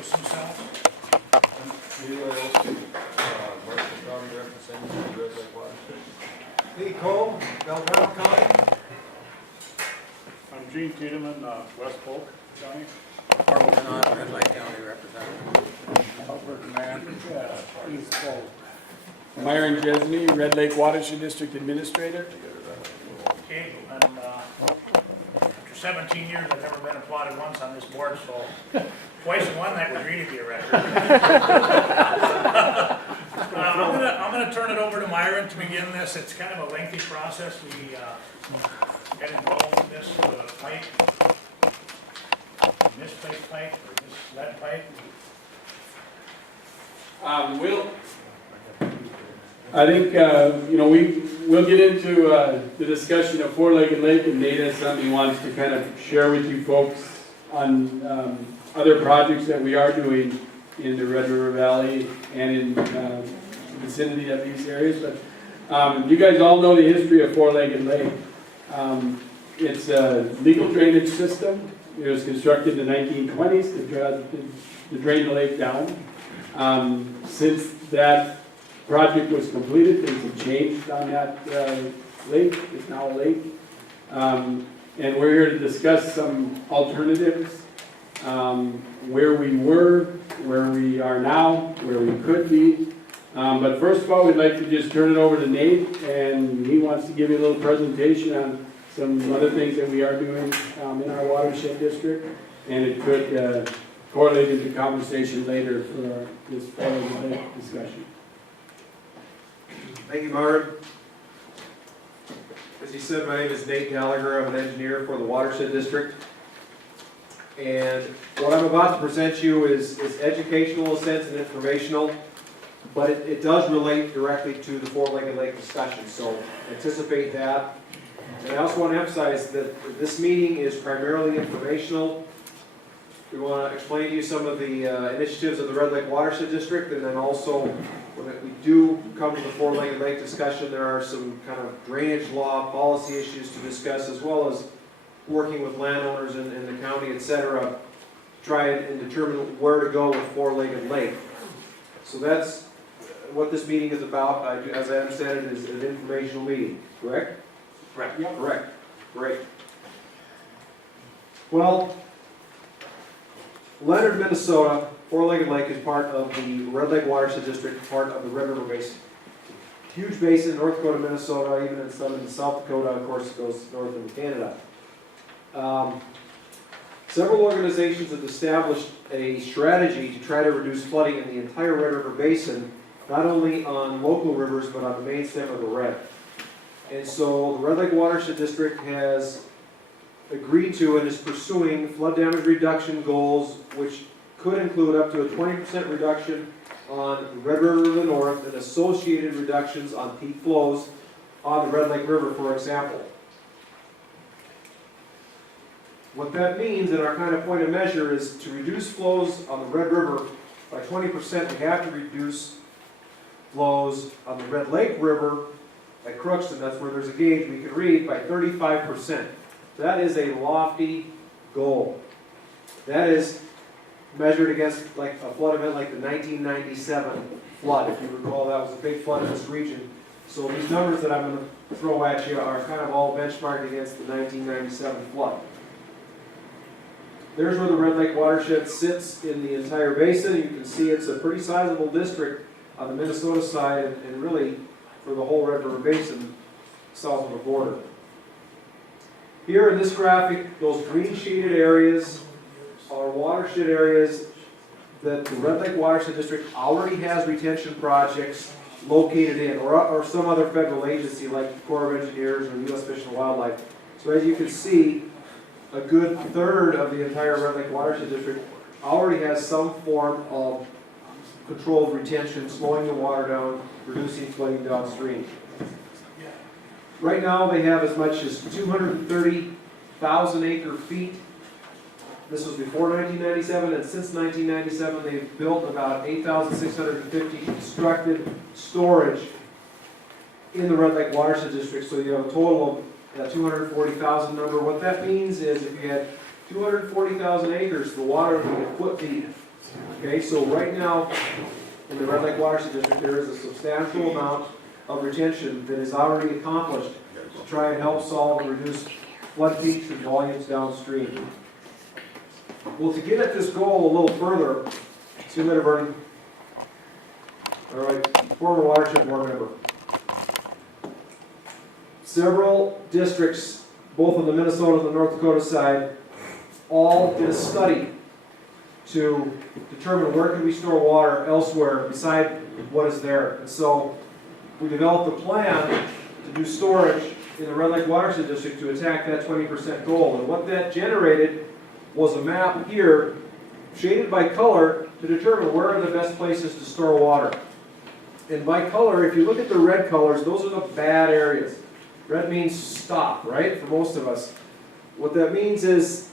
introduce themselves? Lee Cole, Belgrano County. I'm Gene Tiedemann, West Polk County. Farmington, Red Lake County representative. Albert Man, East Polk. Myron Jesney, Red Lake Watershed District Administrator. Okay, and, after 17 years, I've never been applauded once on this board, so twice in one night would really be a record. I'm gonna turn it over to Myron to begin this. It's kind of a lengthy process. We, got involved in this, pipe, misplaced pipe, or misled pipe. I think, we'll get into the discussion of four-legged lake, and Nate has something he wants to kind of share with you folks on other projects that we are doing in the Red River Valley and in the vicinity of these areas. But you guys all know the history of four-legged lake. It's a legal drainage system. It was constructed in the 1920s to drain the lake down. Since that project was completed, things have changed on that lake. It's now a lake. And we're here to discuss some alternatives, where we were, where we are now, where we could be. But first of all, we'd like to just turn it over to Nate, and he wants to give you a little presentation on some other things that we are doing in our watershed district, and it could correlate into conversation later for this following discussion. Thank you, Myron. As you said, my name is Nate Gallagher. I'm an engineer for the Watershed District. And what I'm about to present you is educational in a sense and informational, but it does relate directly to the four-legged lake discussion, so anticipate that. And I also want to emphasize that this meeting is primarily informational. We want to explain to you some of the initiatives of the Red Lake Watershed District, and then also when we do come to the four-legged lake discussion, there are some kind of drainage law policy issues to discuss, as well as working with landowners in the county, etc., to try and determine where to go with four-legged lake. So that's what this meeting is about. As I understand it, is an informational meeting, correct? Correct. Yeah. Correct. Great. Well, Leonard, Minnesota, Four-Legged Lake is part of the Red Lake Watershed District, part of the Red River Basin. Huge basin, North Dakota, Minnesota, even in some in South Dakota, of course, it goes north into Canada. Several organizations have established a strategy to try to reduce flooding in the entire Red River Basin, not only on local rivers, but on the main stem of the Red. And so the Red Lake Watershed District has agreed to and is pursuing flood damage reduction goals, which could include up to a 20% reduction on the Red River to the north and associated reductions on peak flows on the Red Lake River, for example. What that means, and our kind of point of measure, is to reduce flows on the Red River by 20%, we have to reduce flows on the Red Lake River at Crookston, that's where there's a gauge we can read, by 35%. That is a lofty goal. That is measured against like a flood event like the 1997 flood. If you recall, that was a big flood in this region. So these numbers that I'm going to throw at you are kind of all benchmarked against the 1997 flood. There's where the Red Lake Watershed sits in the entire basin. You can see it's a pretty sizable district on the Minnesota side, and really for the whole Red River Basin south of the border. Here in this graphic, those green shaded areas are watershed areas that the Red Lake Watershed District already has retention projects located in, or some other federal agency like the Corps of Engineers or U.S. Fish and Wildlife. So as you can see, a good third of the entire Red Lake Watershed District already has some form of controlled retention, slowing the water down, reducing flooding downstream. Right now they have as much as 230,000 acre feet. This was before 1997, and since 1997 they've built about 8,650 constructed storage in the Red Lake Watershed District, so you have a total of that 240,000 number. What that means is if you had 240,000 acres, the water, the Okay, so right now, in the Red Lake Watershed District, there is a substantial amount of retention that is already accomplished to try and help solve and reduce flood peaks and volumes downstream. Well, to get at this goal a little further, see you later, Vernon. All right, former watershed board member. Several districts, both on the Minnesota and the North Dakota side, all did a study to determine where can we store water elsewhere beside what is there. And so we developed a plan to do storage in the Red Lake Watershed District to attack that 20% goal. And what that generated was a map here, shaded by color, to determine where are the best places to store water. And by color, if you look at the red colors, those are the bad areas. Red means stop, right, for most of us. What that means is,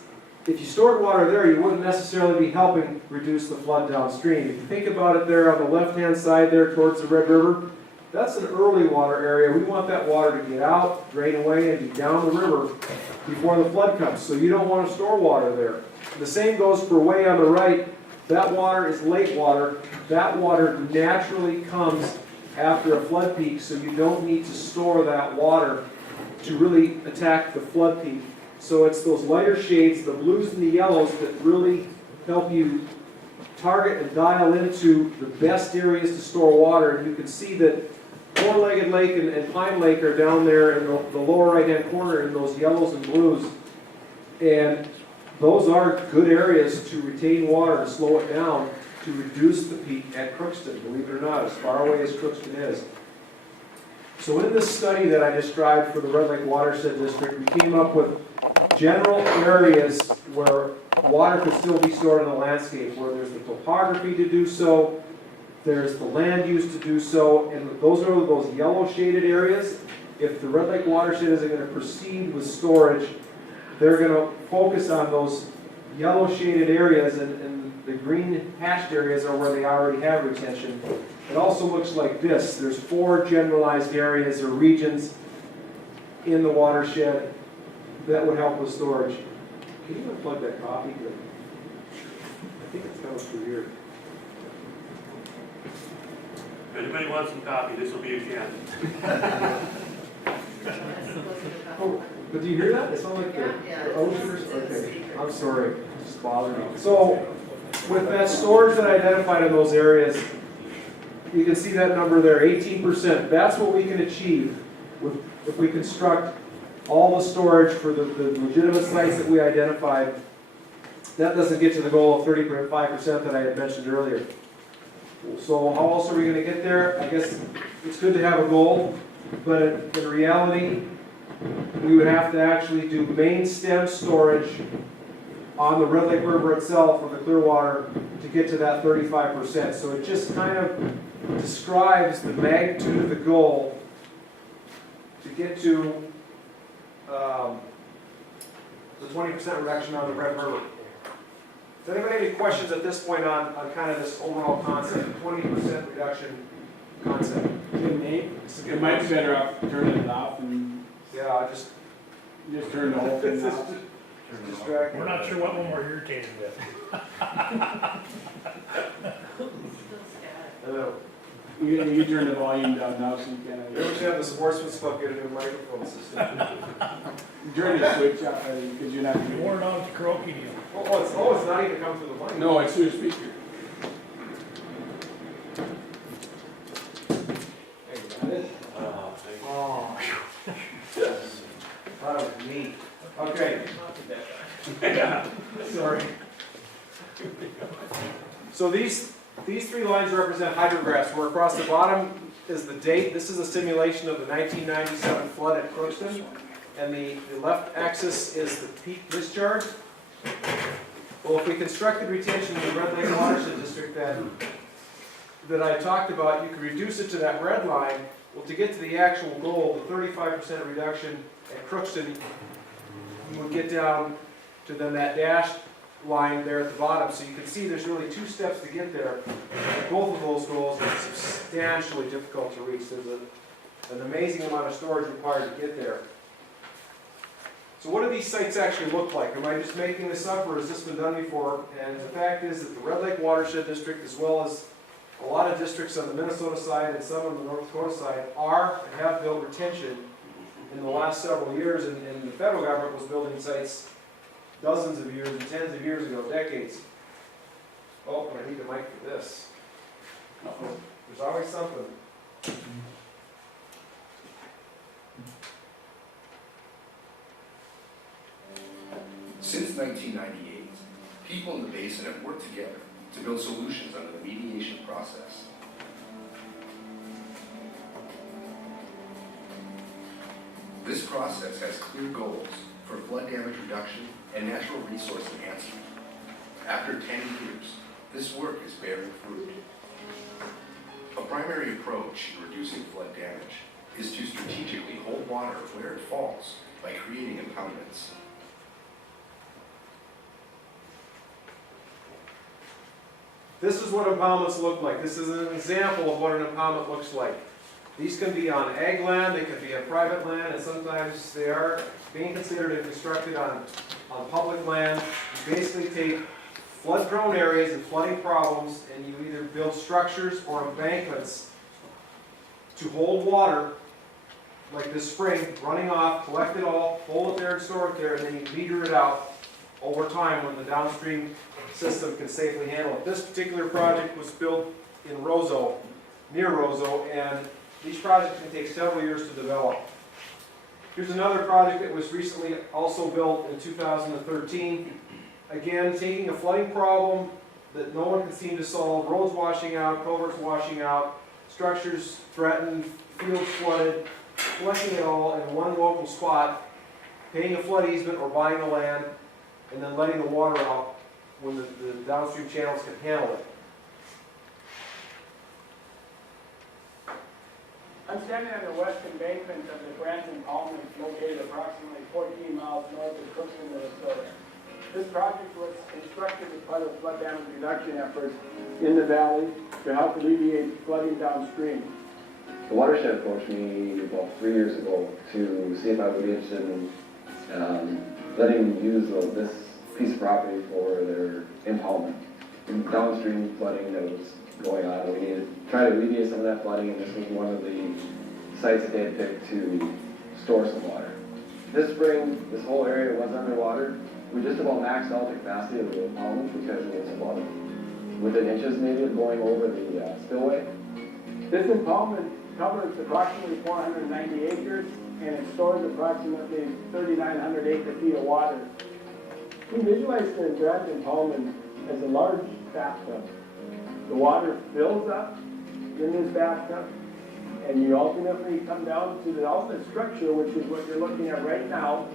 if you stored water there, you wouldn't necessarily be helping reduce the flood downstream. If you think about it there on the left-hand side there towards the Red River, that's an early water area. We want that water to get out, drain away, and be down the river before the flood comes. So you don't want to store water there. The same goes for way on the right. That water is late water. That water naturally comes after a flood peak, so you don't need to store that water to really attack the flood peak. So it's those lighter shades, the blues and the yellows, that really help you target and dial into the best areas to store water. And you can see that Four-Legged Lake and Pine Lake are down there in the lower right-hand corner in those yellows and blues. And those are good areas to retain water and slow it down to reduce the peak at Crookston, believe it or not, as far away as Crookston is. So in this study that I described for the Red Lake Watershed District, we came up with general areas where water could still be stored in the landscape, where there's the topography to do so, there's the land use to do so, and those are those yellow shaded areas. If the Red Lake Watershed isn't going to proceed with storage, they're going to focus on those yellow shaded areas, and the green hashed areas are where they already have retention. It also looks like this. There's 4 generalized areas or regions in the watershed that would help with storage. Can you unplug that coffee? I think it's coming through here. If anybody wants some coffee, this will be a can. Oh, but do you hear that? It sounds like the ocean or something. Okay, I'm sorry. It just bothered me. So, with that storage that I identified in those areas, you can see that number there, 18%. That's what we can achieve if we construct all the storage for the legitimate sites that we identified. That doesn't get to the goal of 35% that I had mentioned earlier. So how else are we going to get there? I guess it's good to have a goal, but in reality, we would have to actually do main stem storage on the Red Lake River itself or the Clearwater to get to that 35%. So it just kind of describes the magnitude of the goal to get to the 20% reduction on the Red River. Does anybody have any questions at this point on kind of this overall concept, 20% reduction concept? It might be better off turning it off and Yeah, I just turn the whole thing off. distracting. We're not sure what one we're irritated with. You turn the volume down now so you You can't. ever have the Sportsman's Club get a new microphone system? Turn the switch off because you're not. You wore it out with the karaoke deal. Oh, it's not even coming through the mic. No, it's through the speaker. Oh, that was neat. Okay. Sorry. So these 3 lines represent hydrographs, where across the bottom is the date. This is a simulation of the 1997 flood at Crookston. And the left axis is the peak discharge. Well, if we constructed retention in the Red Lake Watershed District that I talked about, you could reduce it to that red line. Well, to get to the actual goal, the 35% reduction at Crookston, you would get down to then that dashed line there at the bottom. So you can see there's really 2 steps to get there. And both of those goals are substantially difficult to reach. There's an amazing amount of storage required to get there. So what do these sites actually look like? Am I just making this up, or has this been done before? And the fact is that the Red Lake Watershed District, as well as a lot of districts on the Minnesota side and some on the North Dakota side, are and have built retention in the last several years, and the federal government was building sites dozens of years and tens of years ago, decades. Oh, but I need the mic for this. There's always something. Since 1998, people in the basin have worked together to build solutions under the mediation process. This process has clear goals for flood damage reduction and natural resource enhancement. After 10 years, this work is bearing fruit. A primary approach in reducing flood damage is to strategically hold water where it falls by creating impoundments. This is what impoundments look like. This is an example of what an impoundment looks like. These can be on ag land, they can be on private land, and sometimes they are being considered and constructed on public land. You basically take flood-prone areas and flooding problems, and you either build structures or embankments to hold water, like this spring, running off, collect it all, hold it there and store it there, and then you meter it out over time when the downstream system can safely handle it. This particular project was built in Roseau, near Roseau, and these projects can take several years to develop. Here's another project that was recently also built in 2013. Again, taking a flooding problem that no one can seem to solve, roads washing out, culverts washing out, structures threatened, fields flooded, collecting it all in one local spot, paying a flood easement or buying the land, and then letting the water out when the downstream channels can handle it. I'm standing on the west embankment of the Branson Almond, located approximately 14 miles north of Cookson, Minnesota. This project was constructed as part of flood damage reduction efforts in the valley to help alleviate flooding downstream. The watershed approached me about 3 years ago to see if I would be interested in letting them use this piece of property for their impoundment. Downstream flooding that was going on, we needed to try to alleviate some of that flooding, and this was one of the sites that they had picked to store some water. This spring, this whole area was underwater. We just about maxed out the capacity of the impoundment because it was about within inches maybe of going over the spillway. This impoundment covers approximately 490 acres and it stores approximately 3,900 acre-feet of water. We visualize the direct impoundment as a large bathtub. The water fills up in this bathtub, and you ultimately come down to the ultimate structure, which is what you're looking at right now,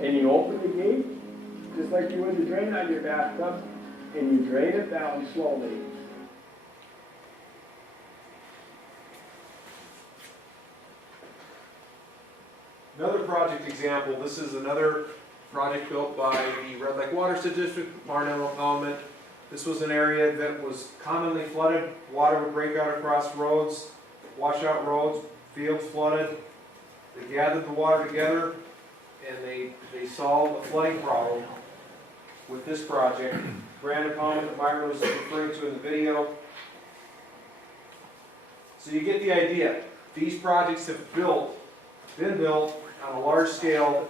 and you open the gate, just like you would to drain out your bathtub, and you drain it down slowly. Another project example, this is another project built by the Red Lake Watershed District, Marnell Impoundment. This was an area that was commonly flooded. Water would break out across roads, wash out roads, fields flooded. They gathered the water together and they solved a flooding problem with this project. Grand impoundment that Myron was referring to in the video. So you get the idea. These projects have been built on a large scale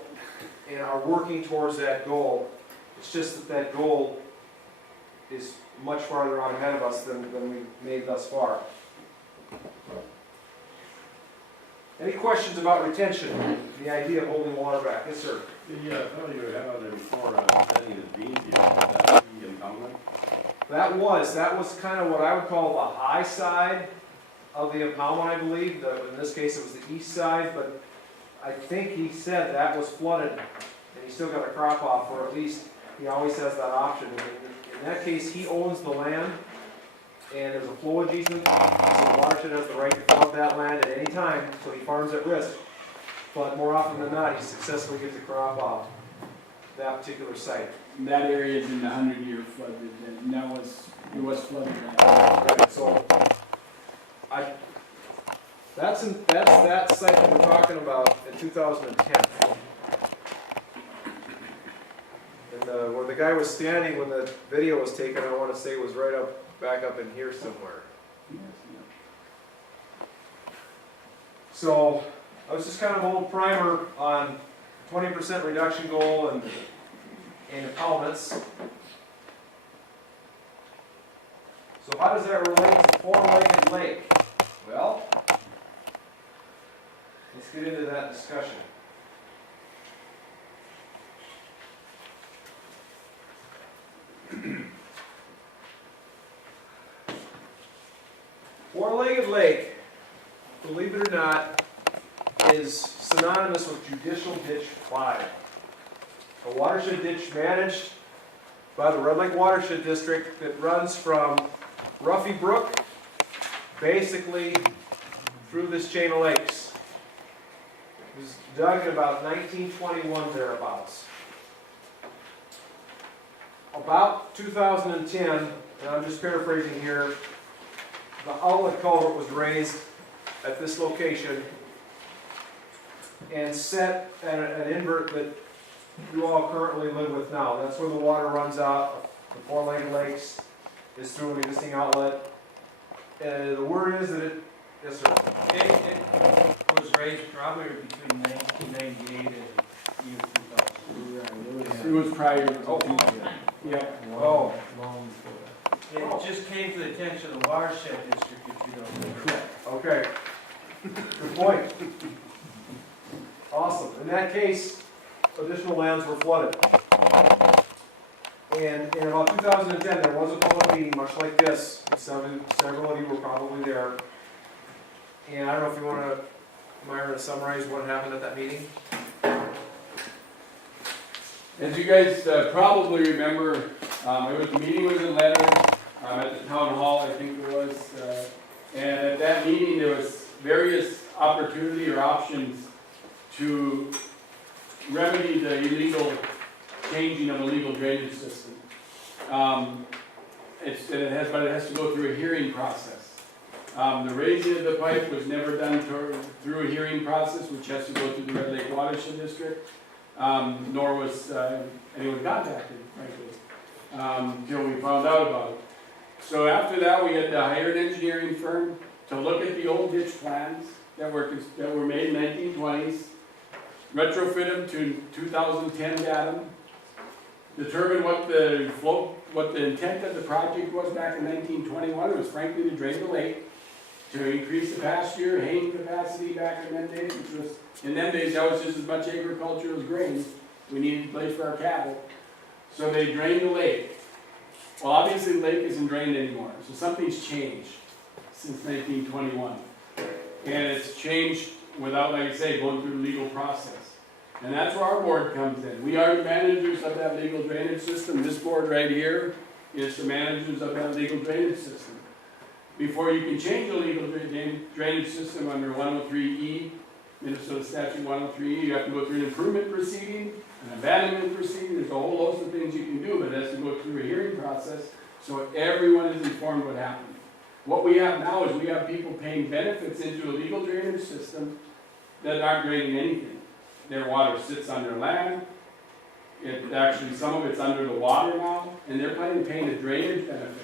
and are working towards that goal. It's just that that goal is much farther out ahead of us than we've made thus far. Any questions about retention, the idea of holding water back? Yes, sir. Yeah, I thought you had on there before, setting the bean field, that be impoundment. That was kind of what I would call the high side of the impoundment, I believe. In this case, it was the east side, but I think he said that was flooded, and he still got a crop off, or at least he always has that option. In that case, he owns the land, and there's a flowage easement, so the watershed has the right to flood that land at any time, so he farms at risk. But more often than not, he successfully gets a crop off that particular site. That area is in the 100-year flood, and it was flooded. Right, so that's that site that we're talking about in 2010. And where the guy was standing when the video was taken, I want to say was right up, back up in here somewhere. So, I was just kind of a little primer on 20% reduction goal and impoundments. So how does that relate to four-legged lake? Well, let's get into that discussion. Four-legged lake, believe it or not, is synonymous with judicial ditch plotting. A watershed ditch managed by the Red Lake Watershed District that runs from Ruffy Brook basically through this chain of lakes. It was dug in about 1921 thereabouts. About 2010, and I'm just paraphrasing here, the outlet culvert was raised at this location and set at an invert that you all currently live with now. That's where the water runs out. The four-legged lakes is through an existing outlet. The word is that it, yes sir. It was raised probably between 1998 and year 2000. It was prior to. Oh. Yep. Oh. It just came to the attention of the watershed district, if you don't know. Okay. Good point. Awesome. In that case, additional lands were flooded. And in about 2010, there was a public meeting much like this. Several of you were probably there. And I don't know if you want to, Myra, to summarize what happened at that meeting? As you guys probably remember, the meeting was in Leonard at the town hall, I think it was. And at that meeting, there was various opportunity or options to remedy the illegal changing of a legal drainage system. But it has to go through a hearing process. The raising of the pipe was never done through a hearing process, which has to go through the Red Lake Watershed District. Nor was anyone contacted, frankly, until we found out about it. So after that, we had to hire an engineering firm to look at the old ditch plans that were made in the 1920s, retrofit them to 2010 datum, determine what the intent of the project was back in 1921. It was frankly to drain the lake, to increase the pasture, haying capacity back in them days, which was, in them days, that was just as much agriculture as grain. We needed a place for our cattle. So they drained the lake. Well, obviously the lake isn't drained anymore, so something's changed since 1921. And it's changed without, like I say, going through the legal process. And that's where our board comes in. We are the managers of that legal drainage system. This board right here is the managers of that legal drainage system. Before you can change a legal drainage system under 103E, Minnesota Statute 103E, you have to go through an improvement proceeding, an abandonment proceeding. There's a whole host of things you can do, but it has to go through a hearing process so everyone is informed what happened. What we have now is we have people paying benefits into a legal drainage system that aren't draining anything. Their water sits on their land. Actually, some of it's under the water now, and they're paying a drainage benefit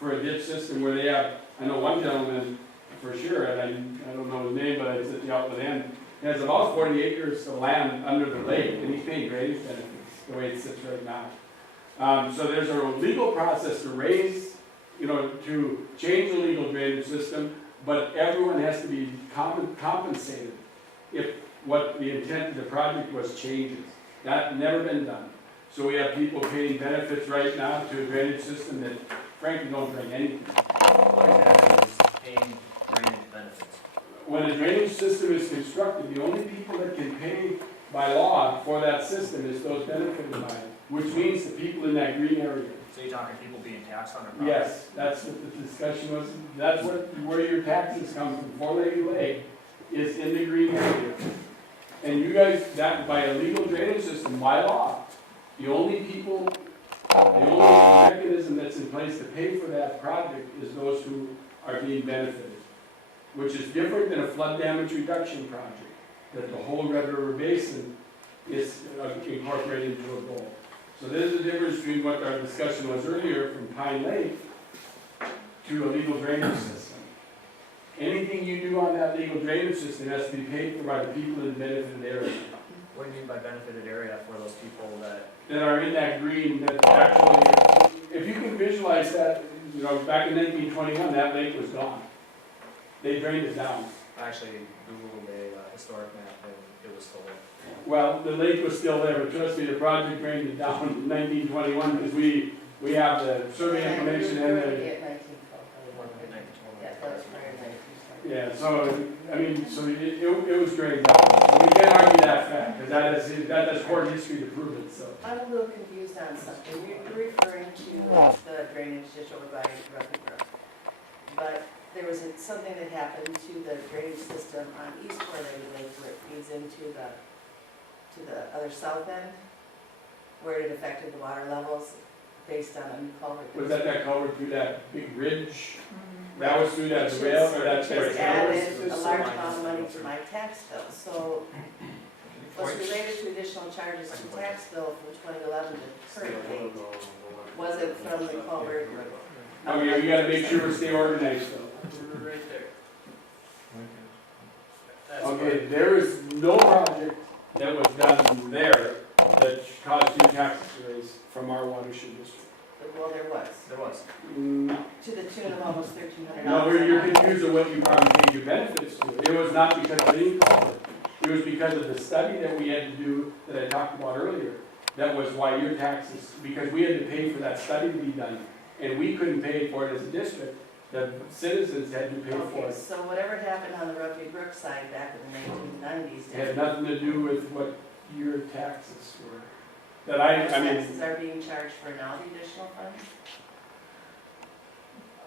for a ditch system where they have, I know one gentleman for sure, and I don't know his name, but it's at the outlet end, he has about 40 acres of land under the lake, and he's paying drainage benefits the way it sits right now. So there's a legal process to raise, to change the legal drainage system, but everyone has to be compensated if what the intent of the project was changes. That's never been done. So we have people paying benefits right now to a drainage system that frankly don't drain anything. What exactly is paying drainage benefits? When a drainage system is constructed, the only people that can pay by law for that system is those benefited by it, which means the people in that green area. So you're talking people being taxed on their property? Yes, that's what the discussion was. That's where your taxes come from. Four-legged lake is in the green area. And you guys, that by a legal drainage system, by law, the only mechanism that's in place to pay for that project is those who are being benefited, which is different than a flood damage reduction project, that the whole Red River Basin is incorporated into a goal. So this is the difference between what our discussion was earlier from Pine Lake to a legal drainage system. Anything you do on that legal drainage system has to be paid for by the people in the benefited area What do you mean by benefited area for those people that? that are in that green, that actually, if you can visualize that, you know, back in 1921, that lake was gone. They drained it down. I actually Googled a historic map and it was still there. Well, the lake was still there, but trust me, the project drained it down in 1921 because we have the survey information and the, Yeah, that's prior to 1912. yeah, so, I mean, so it was drained down. So we can't argue that fact, because that has court history to prove it, so. I'm a little confused on something. You're referring to the drainage ditch over by Ruffin Brook. But there was something that happened to the drainage system on East Correlated Lake where it feeds into the other south end, where it affected the water levels based on a new culvert. Was that culvert through that big ridge? That was through that rail, or that Just added a large amount of money to my tax bill, so what's related to additional charges to tax bill from 2011 to current date wasn't from the culvert. Okay, we gotta make sure we stay organized though. Right there. That's Okay, there is no project that was done there that caused your taxes to raise from our watershed district. Well, there was, There was. to the tune of almost $1,300. No, you're confused of what you probably paid your benefits to. It was not because of any culvert. It was because of the study that we had to do that I talked about earlier. That was why your taxes, because we had to pay for that study to be done. And we couldn't pay for it as a district. The citizens had to pay for Okay, it. so whatever happened on the Ruffy Brook side back in the 1990s. It had nothing to do with what your taxes were. That I mean, Taxes are being charged for now, the additional funds?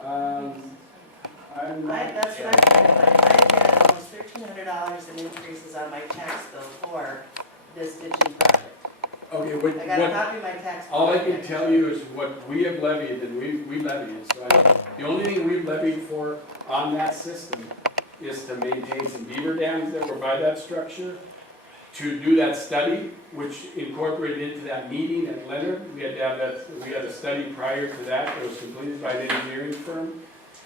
I'm not, That's what I'm trying to find. I've had almost $1,300 in increases on my tax bill for this ditching project. okay, what, I got a copy of my tax bill. all I can tell you is what we have levied, and we levied it. So the only thing we've levied for on that system is to maintain some beaver dams that were by that structure, to do that study, which incorporated into that meeting at Leonard. We had to have that, we had a study prior to that was completed by an engineering firm.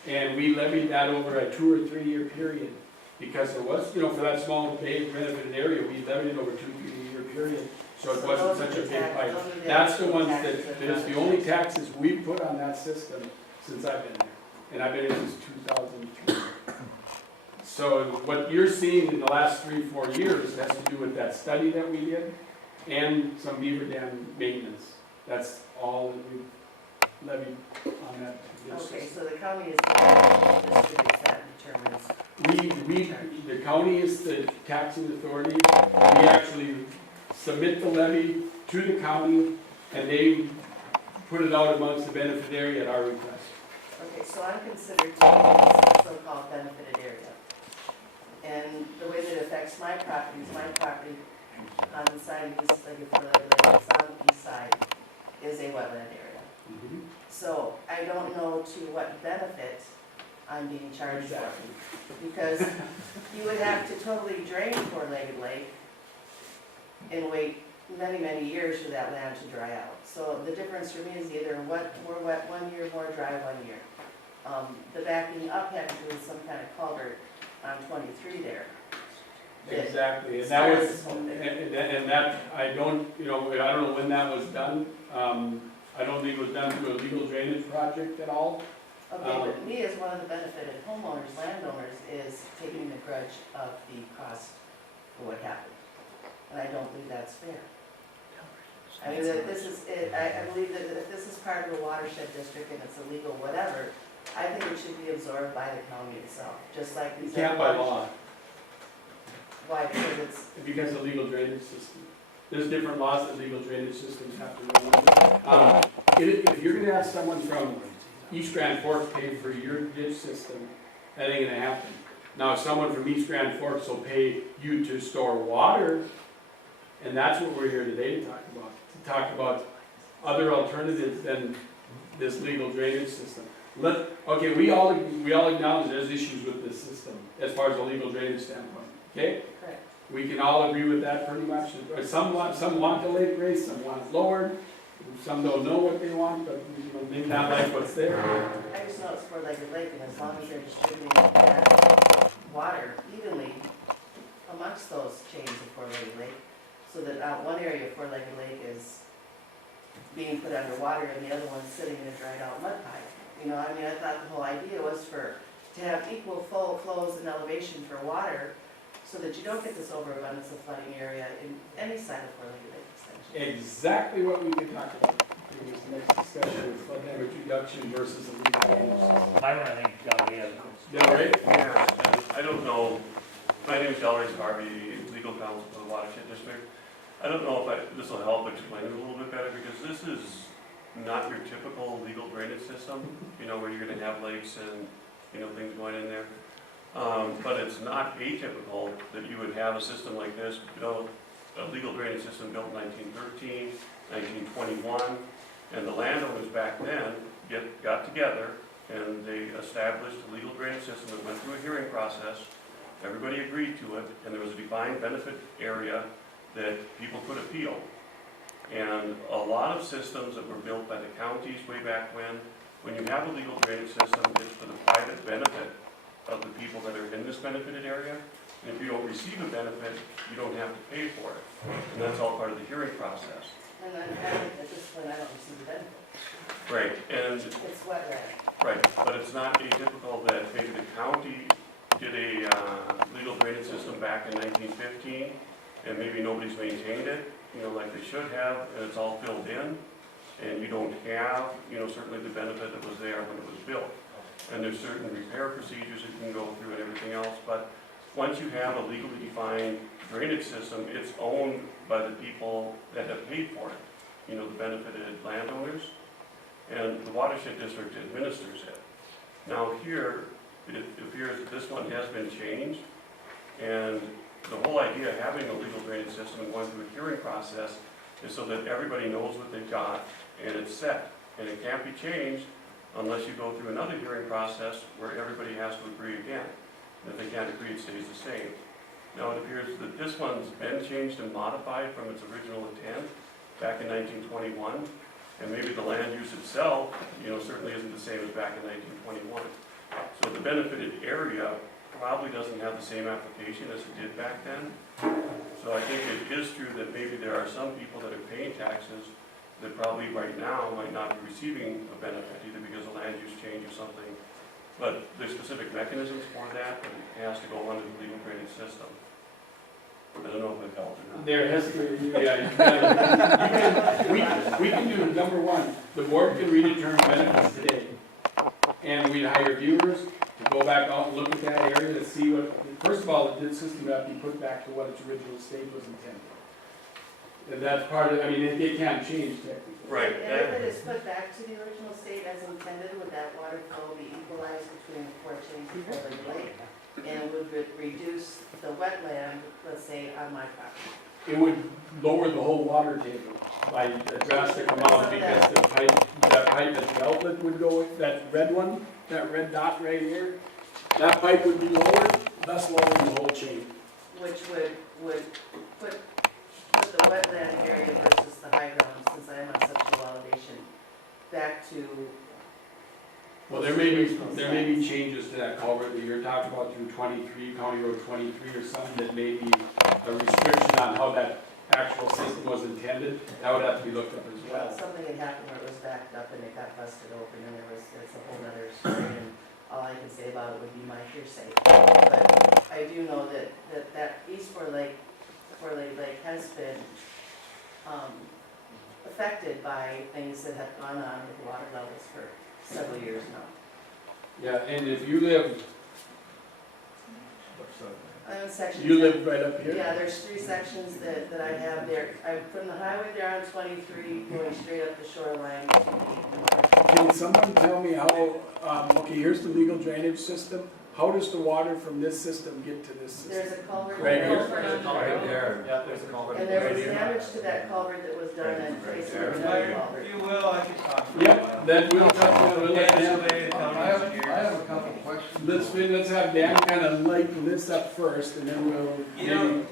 And we levied that over a 2 or 3 year period. Because there was, you know, for that small benefited area, we levied it over a 2 or 3 year period. So it wasn't such a big bite. That's the ones that's the only taxes we put on that system since I've been there. And I've been here since 2003. So what you're seeing in the last 3 or 4 years has to do with that study that we did and some beaver dam maintenance. That's all that we levied on that. Okay, so the county is the distributes that determines. The county is the taxing authority. We actually submit the levy to the county and they put it out amongst the benefit area at our request. Okay, so I'm considered to be in this so-called benefited area. And the way that it affects my property is my property on the side east, like if we're like it's on the east side, is a wetland area. So I don't know to what benefit I'm being charged for. Because you would have to totally drain Four-Legged Lake and wait many, many years for that land to dry out. So the difference for me is either more wet 1 year, more dry 1 year. The backing up had to do with some kind of culvert on 23 there. Exactly, and that was, and that, I don't know when that was done. I don't think it was done through a legal drainage project at all. Okay, but me as one of the benefited homeowners, landowners, is taking the grudge of the cost for what happened. And I don't believe that's fair. I mean, that this is, I believe that if this is part of the watershed district and it's illegal, whatever, I think it should be absorbed by the county itself, just like You these. can't by law, Why, because it's, because of legal drainage system. There's different laws that legal drainage systems have to run under. If you're gonna have someone from East Grand Forks pay for your ditch system, that ain't gonna happen. Now, if someone from East Grand Forks will pay you to store water, and that's what we're here today to talk about other alternatives than this legal drainage system. Okay, we all acknowledge there's issues with this system as far as a legal drainage standpoint, okay? correct. We can all agree with that pretty much. Some want the lake raised, some want it lowered. Some don't know what they want, but, maybe not like what's there. I just know it's four-legged lake, and as long as they're distributing that water evenly amongst those chains of four-legged lake, so that one area of four-legged lake is being put underwater and the other one's sitting in a dried-out mud pile. I thought the whole idea was to have equal flows and elevation for water, so that you don't get this overabundance of flooding area in any side of four-legged lake extension. Exactly what we could talk about. It was the next discussion, was flood damage reduction versus illegal damage. Byron, I think, we have. Yeah, right? Yeah, I don't know, my name is Delores Harvey, legal counsel for the watershed district. I don't know if this will help explain it a little bit better, because this is not your typical legal drainage system, where you're gonna have lakes and, things going in there. But it's not atypical that you would have a system like this, a legal drainage system built in 1913, 1921, and the landowners back then got together and they established a legal drainage system that went through a hearing process. Everybody agreed to it, and there was a defined benefit area that people could appeal. And a lot of systems that were built by the counties way back when you have a legal drainage system, it's for the private benefit of the people that are in this benefited area. And if you don't receive a benefit, you don't have to pay for it. And that's all part of the hearing process. And then at this point, I don't receive the benefit. Right, and, It's wetland. right, but it's not atypical that maybe the county did a legal drainage system back in 1915, and maybe nobody's maintained it, like they should have, and it's all filled in, and you don't have, certainly the benefit that was there when it was built. And there's certain repair procedures that you can go through and everything else, but once you have a legally defined drainage system, it's owned by the people that have paid for it, the benefited landowners, and the watershed district administers it. Now here, it appears that this one has been changed, and the whole idea of having a legal drainage system and going through a hearing process is so that everybody knows what they've got, and it's set, and it can't be changed unless you go through another hearing process where everybody has to agree again. And if they can't agree, it stays the same. Now, it appears that this one's been changed and modified from its original intent back in 1921, and maybe the land use itself, certainly isn't the same as back in 1921. So the benefited area probably doesn't have the same application as it did back then. So I think it is true that maybe there are some people that are paying taxes that probably right now might not be receiving a benefit, either because of land use change or something. But there's specific mechanisms for that, and it has to go under the legal drainage system. I don't know if it helped or not. There has to be, we can do, number one, the board can redetermine benefits today. And we'd hire viewers to go back out and look at that area to see what, first of all, the system would have to be put back to what its original state was intended. And that's part of, it can't change technically. Right. And if it is put back to the original state as intended, would that water flow be equalized between the four chains of four-legged lake? And would it reduce the wetland, let's say, on my property? It would lower the whole water table by a drastic amount because that pipe at the outlet would go, that red one, that red dot right here, that pipe would be lowered, thus lowering the whole chain. Which would put the wetland area versus the high ground, since I am on such low elevation, back to. Well, there may be changes to that culvert that you're talking about through 23, County Road 23 or something that may be a restriction on how that actual system was intended. That would have to be looked up as Well, well. something had happened where it was backed up and it got busted open, and it's a whole other story, and all I can say about it would be my hearsay. But I do know that East Four Lake has been affected by things that have gone on with water levels for several years now. Yeah, and if you live, I'm in section. you live right up here? Yeah, there's 3 sections that I have there. I'm from the highway there on 23, going straight up the shoreline to the north. Can someone tell me how, okay, here's the legal drainage system. How does the water from this system get to this system? There's a culvert. Right here. Right there. Yeah, there's a culvert. And there was damage to that culvert that was done in place of another culvert. If you will, I could talk for a Yep, while. then we'll talk to Dan, I have a couple of questions. let's have Dan kind of lighten this up first and then we'll. You know,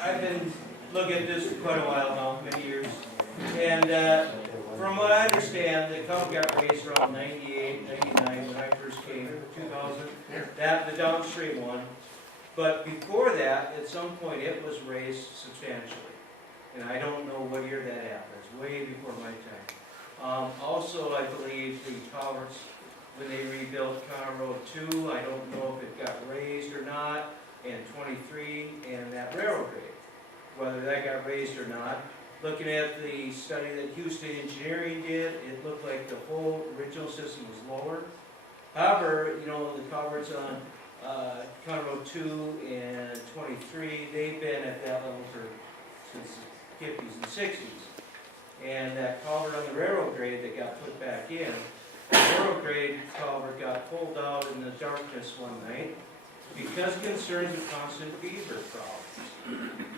I've been looking at this for quite a while now, many years. And, from what I understand, the account got raised around 98, 99 when I first came, 2000, that, the downstream one. But before that, at some point, it was raised substantially. And I don't know what year that happened, it's way before my time. Also, I believe the culverts, when they rebuilt County Road 2, I don't know if it got raised or not, and 23, and that railroad grade, whether that got raised or not. Looking at the study that Houston Engineering did, it looked like the whole original system was lower. However, you know, the culverts on County Road 2 and 23, they've been at that level since the 50s and 60s. And that culvert on the railroad grade that got put back in, the railroad grade culvert got pulled out in the darkness one night because concerns of constant beaver problems.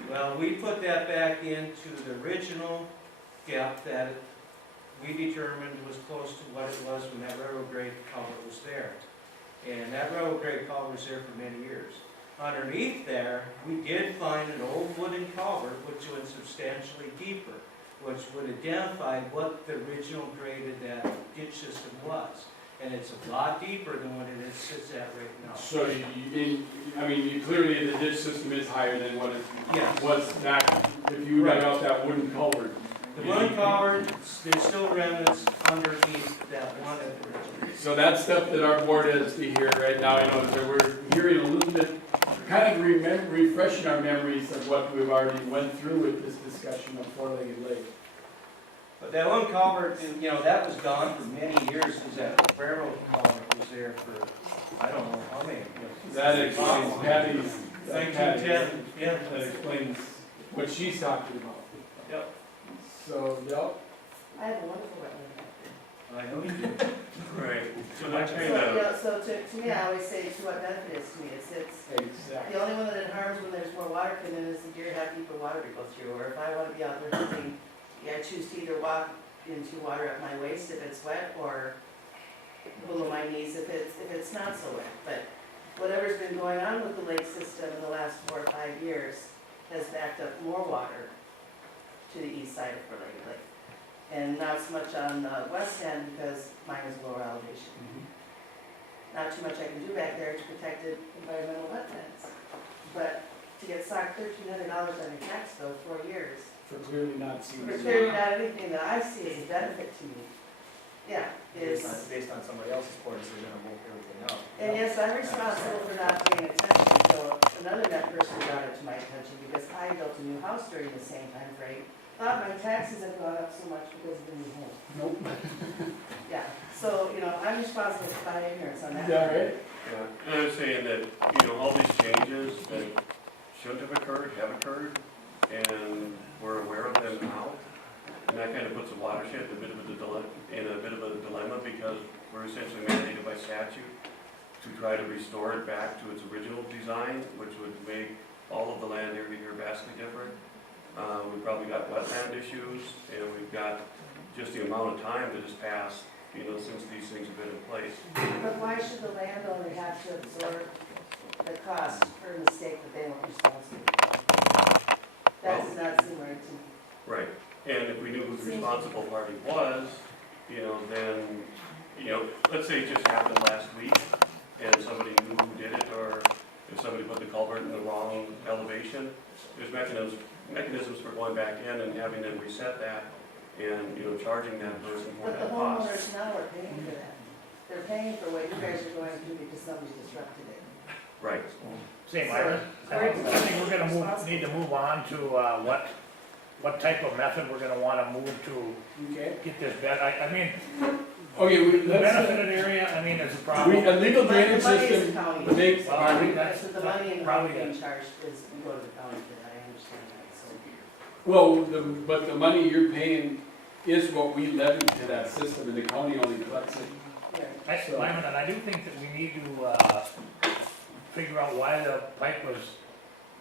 Well, we put that back into the original depth that we determined was close to what it was when that railroad grade culvert was there. And that railroad grade culvert was there for many years. Underneath there, we did find an old wooden culvert which went substantially deeper, which would identify what the original grade of that ditch system was. And it's a lot deeper than what it sits at right now. So clearly the ditch system is higher than what it was back, if you dug out that wooden culvert. The wooden culvert, there's still remnants underneath that one at the original. So that's stuff that our board has to hear right now. I know that we're hearing a little bit, kind of refreshing our memories of what we've already went through with this discussion of Four-Legged Lake. But that one culvert, you know, that was gone for many years, because that railroad culvert was there for, I don't know how many. That explains Patty's, 1910, yeah. that explains what she's talking about. Yep. So, yep. I have a wonderful wetland. I know you do. Right, so So, that you kind of, know, so to me, I always say, to what benefit is to me, it's, Exactly. the only one that it harms when there's more water coming in is the deer have deeper water to go through, or if I wanna be out there hunting, I choose to either walk into water at my waist if it's wet, or below my knees if it's not so wet. But whatever's been going on with the lake system in the last 4 or 5 years has backed up more water to the east side of Four-Legged Lake. And not so much on the west end because mine is lower elevation. Not too much I can do back there to protect the environmental wetlands. But to get socked $1,300 on your tax bill 4 years, For clearly not seeing. for clearly not anything that I see as a benefit to me. Yeah, is, Based on somebody else's point, so you're gonna move everything out. and yes, I'm responsible for not paying attention, so another net person brought it to my attention because I built a new house during the same time frame. Thought my taxes had gone up so much because of the new home. Nope. Yeah, so, you know, I'm responsible for my ignorance on that. Yeah, right? yeah, and I'm saying that, you know, all these changes that shouldn't have occurred, have occurred, and we're aware of them now. And that kind of puts the watershed in a bit of a dilemma because we're essentially mandated by statute to try to restore it back to its original design, which would make all of the land area here vastly different. We've probably got wetland issues, and we've got just the amount of time that has passed, you know, since these things have been in place. But why should the landowner have to absorb the cost for a mistake that they weren't responsible for? That does not seem right to me. Right, and if we knew who the responsible party was, you know, then, you know, let's say it just happened last week, and somebody knew who did it, or if somebody put the culvert in the wrong elevation, there's mechanisms for going back in and having them reset that, and, you know, charging that person for But the that cost. homeowners now are paying for that. They're paying for what you guys are going through because somebody disrupted it. Right. Same, Myron. I think we're gonna need to move on to, what type of method we're gonna wanna move to Okay. get this I mean, Okay, the benefited area, I mean, is a problem. a legal The drainage money is the system county. makes, Well, I think That's that's what the money and how probably being it. charged is, we go to the county for that, I understand that, so. well, but the money you're paying is what we levy to that system, and the county only collects it. Yeah. Lyman, and I do think that we need to, figure out why the pipe was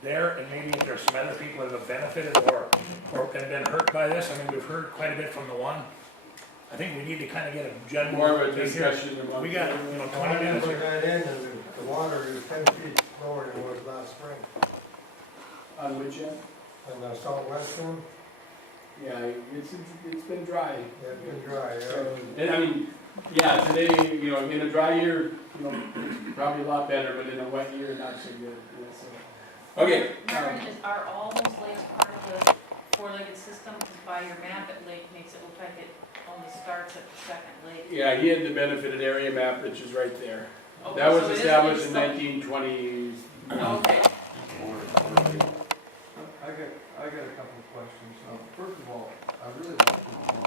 there, and maybe if there's some other people that have benefited or have been hurt by this. I mean, we've heard quite a bit from the one. I think we need to kind of get a general. More of a discussion among. We got, 20 minutes Put here. that in, and the water is 10 feet lower than it was last spring. On which end? On the southwest one, Yeah, it's been dry. Yeah, it's been dry, yeah. So, and I mean, yeah, today, you know, in a dry year, you know, probably a lot better, but in a wet year, not so good. Yeah, so. Okay. Myron, are all those lakes part of the four-legged system? Because by your map, it makes it look like it only starts at the second lake. Yeah, he had the benefited area map, which is right there. Okay, That was so it is established in like 1920s. Okay. I got a couple of questions. First of all, I really like the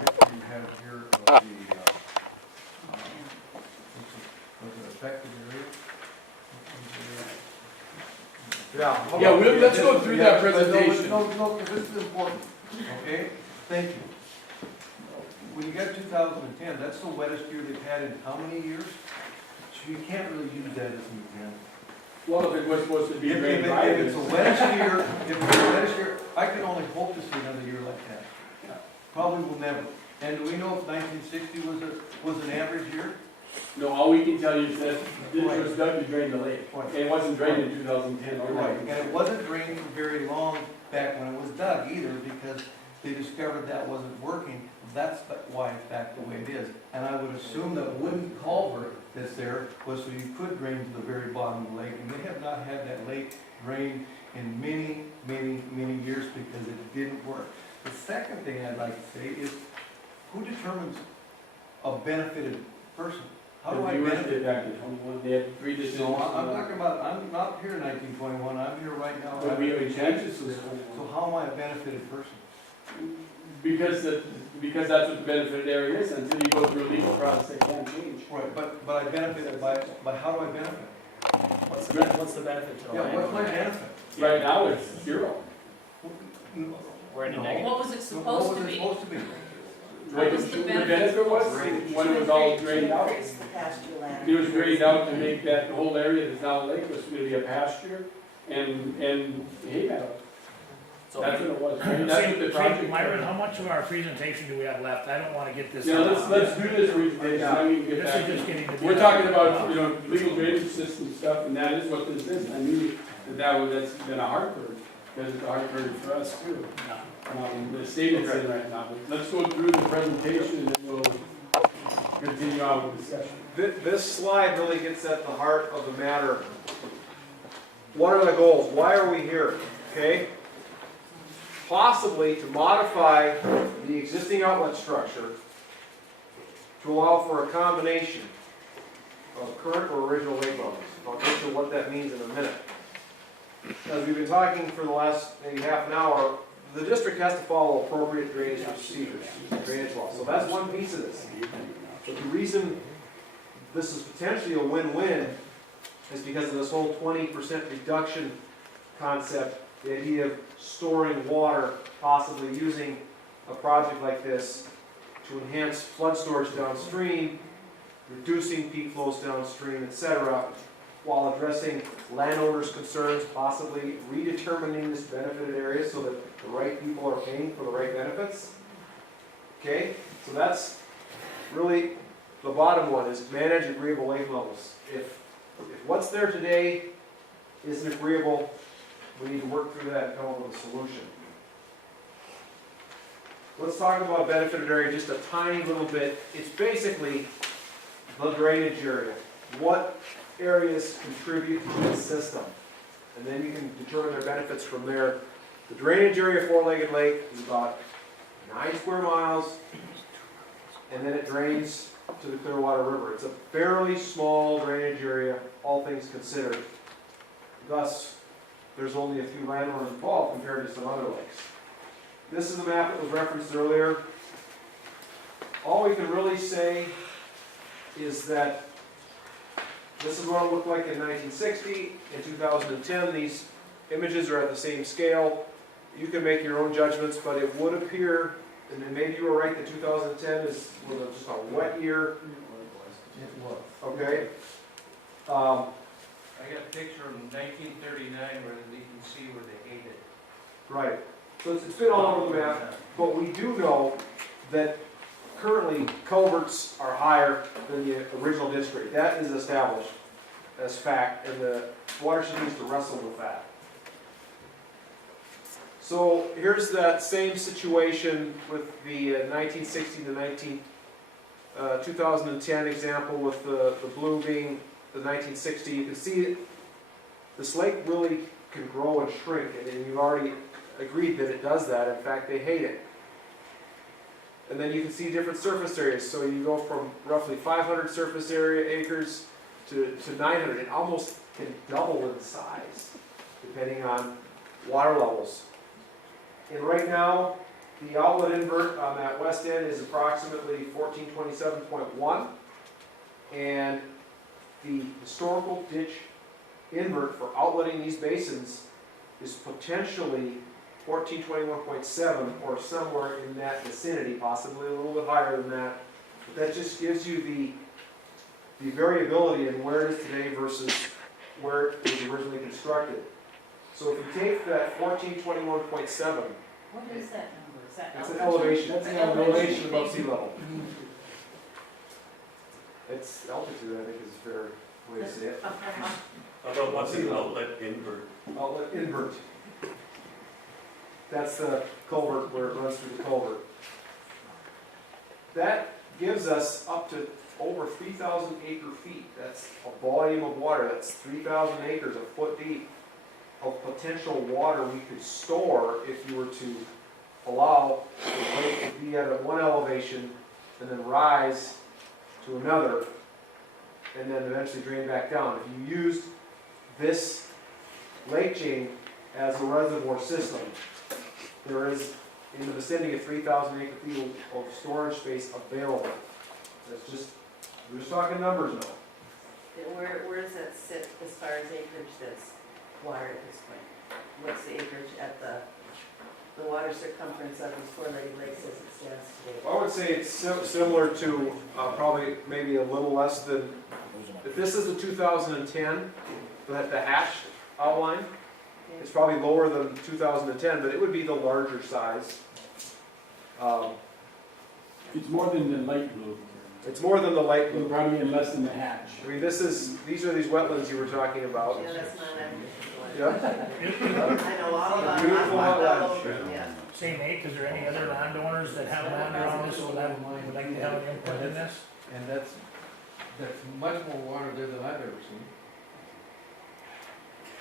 picture you have here of the, was it affected area? Yeah. Yeah, let's go through that Yeah, but presentation. No, because this is important, okay? Thank you. When you got 2010, that's the wettest year they've had in how many years? So you can't really use that as an example. Well, if it was supposed to be If rain dry, it's the wettest year, if it's the wettest year, I can only hope to see another year like that. Probably will never. And do we know if 1960 was an average year? no, all we can tell you is that this was dug to drain the lake. Right. And it wasn't drained in 2010 or Right, 19. and it wasn't drained for very long back when it was dug either, because they discovered that wasn't working. That's why it's back the way it is. And I would assume that wooden culvert that's there was so you could drain to the very bottom of the lake. And they have not had that lake drained in many, many, many years because it didn't work. The second thing I'd like to say is, who determines a benefited person? How do I The viewers benefit? did back in 21, they had 3 decisions. No, I'm talking about, I'm not here in 1921, I'm here right now. But we have chances to So how am I a benefited person? because that's what the benefited area is, until you go through a legal process, it can't change. Right, but I benefit by how do I benefit? What's the benefit to the Yeah, what's my landowner? benefit? Right now, it's 0. We're in a No. negative. What was it What supposed was to it be? supposed to be? What was the the benefit? benefit was, when it was all drained out. Increase the pasture land. It was drained out to make that whole area that's now a lake was gonna be a pasture and hay meadow. So That's what it was. That's what the project. Myron, how much of our presentation do we have left? I don't wanna get this. Yeah, let's do this presentation, then we can get This back. is just getting to be. We're talking about, you know, legal drainage system stuff, and that is what this is. I knew that's been a heartburn, because it's a heartburn for us too. The state is in right now, but let's go through the presentation and then we'll continue on with discussion. This slide really gets at the heart of the matter. What are the goals? Why are we here? Okay? Possibly to modify the existing outlet structure to allow for a combination of current or original lake levels. I'll get to what that means in a minute. As we've been talking for the last maybe half an hour, the district has to follow appropriate drainage procedures, drainage laws. So that's one piece of this. But the reason this is potentially a win-win is because of this whole 20% reduction concept, the idea of storing water, possibly using a project like this to enhance flood storage downstream, reducing peak flows downstream, etc., while addressing landowners' concerns, possibly redetermining this benefited area so that the right people are paying for the right benefits. Okay, so that's really the bottom one, is manage agreeable lake levels. If what's there today isn't agreeable, we need to work through that and come up with a solution. Let's talk about benefited area just a tiny little bit. It's basically the drainage area. What areas contribute to this system? And then you can determine their benefits from there. The drainage area of Four-Legged Lake is about 9 square miles, and then it drains to the Clearwater River. It's a fairly small drainage area, all things considered. Thus, there's only a few landowners involved compared to some other lakes. This is the map that was referenced earlier. All we can really say is that this is what it looked like in 1960. In 2010, these images are at the same scale. You can make your own judgments, but it would appear, and then maybe you were right, that 2010 was just a wet year. It was. Okay. I got a picture from 1939 where you can see where they ate it. Right. So it's been all over the map, but we do know that currently culverts are higher than the original district. That is established as fact, and the watershed needs to wrestle with that. So here's that same situation with the 1960 to 2010 example with the blue being the 1960. You can see this lake really can grow and shrink, and you've already agreed that it does that. In fact, they hate it. And then you can see different surface areas. So you go from roughly 500 surface area acres to 900. It almost can double in size depending on water levels. And right now, the outlet invert on that west end is approximately 1427.1, and the historical ditch invert for outletting these basins is potentially 1421.7 or somewhere in that vicinity, possibly a little bit higher than that. But that just gives you the variability in where it is today versus where it was originally constructed. So if you take that 1421.7, What is that number? Is that it's an altitude? elevation. That's an Elevation above sea level. It's altitude, I think, is a fair way to say it. How about what's an outlet invert? Outlet invert. That's the culvert where it runs through the culvert. That gives us up to over 3,000 acre feet. That's a volume of water. That's 3,000 acres, a foot deep, of potential water we could store if you were to allow the lake to be at one elevation and then rise to another and then eventually drain back down. If you used this lake chain as a reservoir system, there is in the vicinity of 3,000 acre feet of storage space available. That's just, we're just talking numbers now. Where does that sit as far as acreage that's water at this point? What's the acreage at the water circumference of these four-legged lakes as it stands today? I would say it's similar to probably maybe a little less than, if this is a 2010, the hatched outline, it's probably lower than 2010, but it would be the larger size. It's more than the light blue, It's more than the light blue. probably and less than the hatch. I mean, these are these wetlands you were talking about. Yeah, that's not that. Yeah. I know all about it. Beautiful I've walked all wetlands. over, yeah. Say, Nate, is there any other landowners that have land around this would like to have an input in this? And that's much more water there than I've ever seen.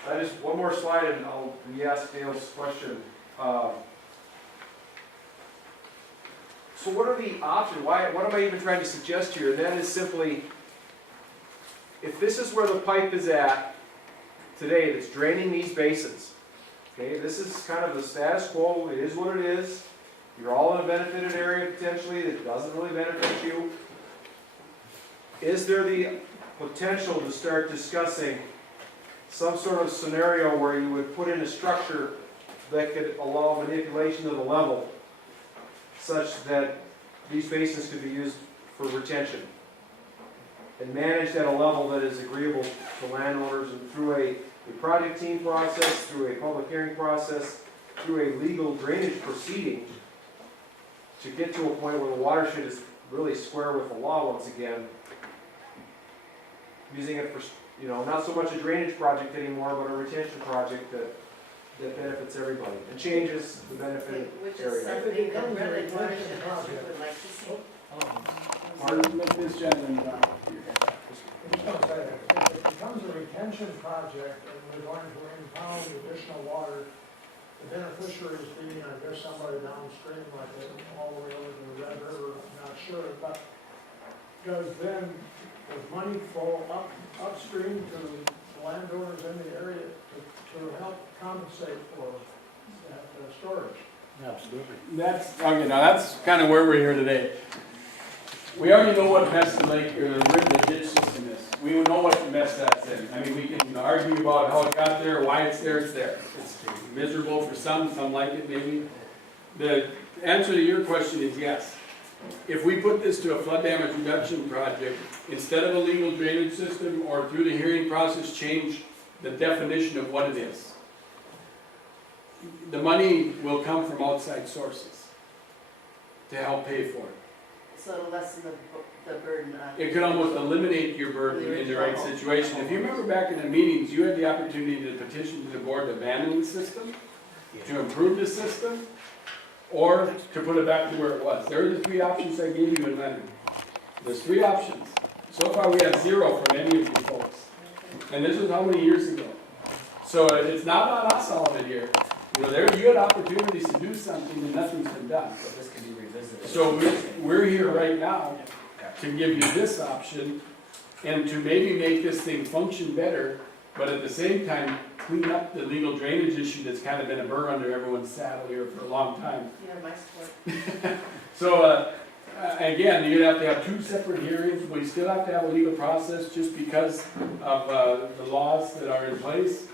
I just, one more slide and I'll re-ask Dale's question. So what are the options? What am I even trying to suggest here? And that is simply, if this is where the pipe is at today, that's draining these basins, okay, this is kind of the status quo, it is what it is. You're all in a benefited area potentially that doesn't really benefit you. Is there the potential to start discussing some sort of scenario where you would put in a structure that could allow manipulation of the level such that these basins could be used for retention and managed at a level that is agreeable to landowners and through a project team process, through a public hearing process, through a legal drainage proceeding to get to a point where the watershed is really square with the law once again, using it for, not so much a drainage project anymore, but a retention project that benefits everybody and changes the benefit Which is area. something that really watershed district would like to see. Martin, let this gentleman Just gonna say, if it becomes a retention project and we're going to impound additional water, the beneficiaries being, I guess, somebody downstream, like all the way over to the Red River, I'm not sure, but does money flow upstream to landowners in the area to help compensate for that storage? Absolutely. That's kind of where we're here today. We already know what mess the lake, or the ditch system is. We know what mess that's in. I mean, we can argue about how it got there, why it's there, it's there. It's miserable for some like it maybe. The answer to your question is yes. If we put this to a flood damage reduction project, instead of a legal drainage system or through the hearing process, change the definition of what it is. The money will come from outside sources to help pay for it. So to lessen the burden on. It could almost eliminate your burden in the right situation. If you remember back in the meetings, you had the opportunity to petition to the board to abandon the system. to improve the system, or to put it back to where it was. There are the three options I gave you in Leonard. There's three options. So far, we have zero from any of you folks. And this was how many years ago? So it's not about us all of it here. You know, you had opportunities to do something and nothing's been done. But this can be revisited. So we're here right now to give you this option and to maybe make this thing function better, but at the same time, clean up the legal drainage issue that's kind of been a burr under everyone's saddle here for a long time. You have my support. So, again, you'd have to have two separate hearings, we still have to have a legal process just because of the laws that are in place.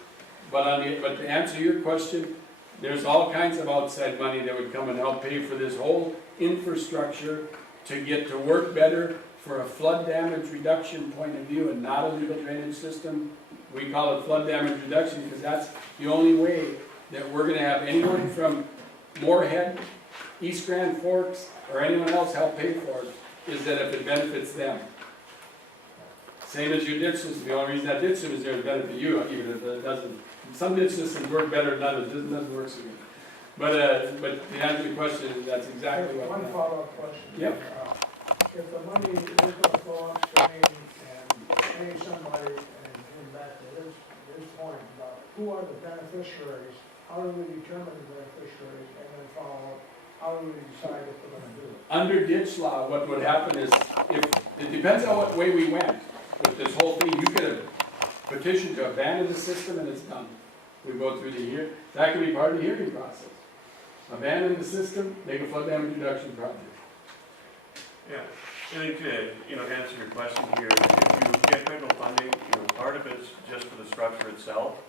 But to answer your question, there's all kinds of outside money that would come and help pay for this whole infrastructure to get to work better for a flood damage reduction point of view and not a legal drainage system. We call it flood damage reduction because that's the only way that we're gonna have anyone from Moorhead, East Grand Forks, or anyone else help pay for it, is that if it benefits them. Same as your ditch system, the only reason that ditch system is there to benefit you, even if it doesn't. Some ditch systems work better than others, it doesn't work so good. But to answer your question, that's exactly what. One follow-up question. Yep. If the money is gonna go upstream and pay somebody and back to his point about who are the beneficiaries, how do we determine the beneficiaries and then follow up? How do we decide if we're gonna do it? Under ditch law, what would happen is, if, it depends on what way we went with this whole thing, you could have petitioned to abandon the system and it's done. We go through the hearing, that could be part of the hearing process. Abandon the system, make a flood damage reduction project. Yeah, I think, to answer your question here, if you get federal funding, part of it's just for the structure itself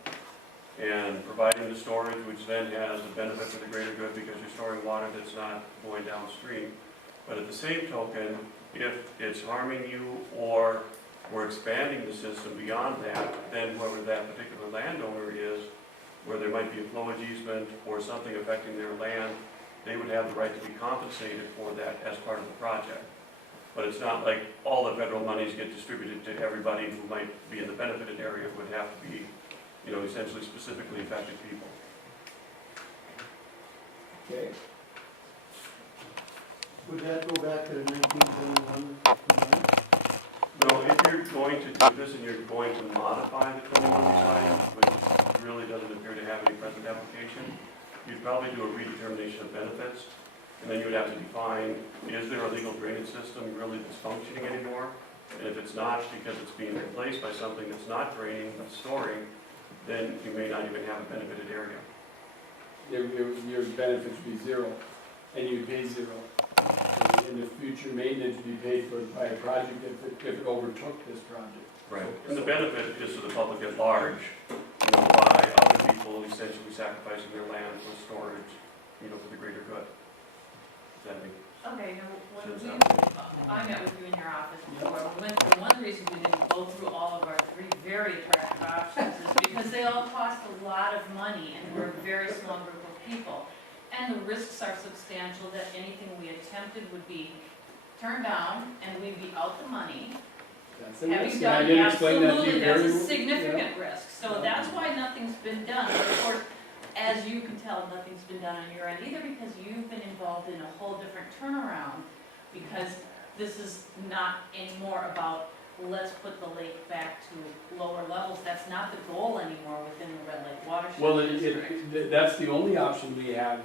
and providing the storage, which then has a benefit for the greater good because you're storing water that's not going downstream. But at the same token, if it's harming you or we're expanding the system beyond that, then whoever that particular landowner is, where there might be a flowage easement or something affecting their land, they would have the right to be compensated for that as part of the project. But it's not like all the federal monies get distributed to everybody who might be in the benefited area. It would have to be, essentially specifically affected people. Okay. Would that go back to the 1971? No, if you're going to do this and you're going to modify the 21 design, which really doesn't appear to have any present application, you'd probably do a redetermination of benefits. And then you would have to define, is there a legal drainage system really that's functioning anymore? And if it's not, because it's being replaced by something that's not draining but storing, then you may not even have a benefited area. Your benefits would be zero, and you'd pay zero. And the future maintenance would be paid for by a project if it overtook this project. Right. And the benefit is to the public at large, by other people essentially sacrificing their land for storage, for the greater good. Does that make Okay, now, when sense? I met with you in your office before, we went through, one of the reasons we didn't go through all of our three very attractive options is because they all cost a lot of money and we're a very small group of people. And the risks are substantial that anything we attempted would be turned down and we'd be out the money. That's a Having risk, and done, I did explain that to absolutely, you that's very a well. significant risk, so that's why nothing's been done. But of course, as you can tell, nothing's been done on your end either because you've been involved in a whole different turnaround. Because this is not anymore about, let's put the lake back to lower levels. That's not the goal anymore within the Red Lake watershed Well, district. that's the only option we have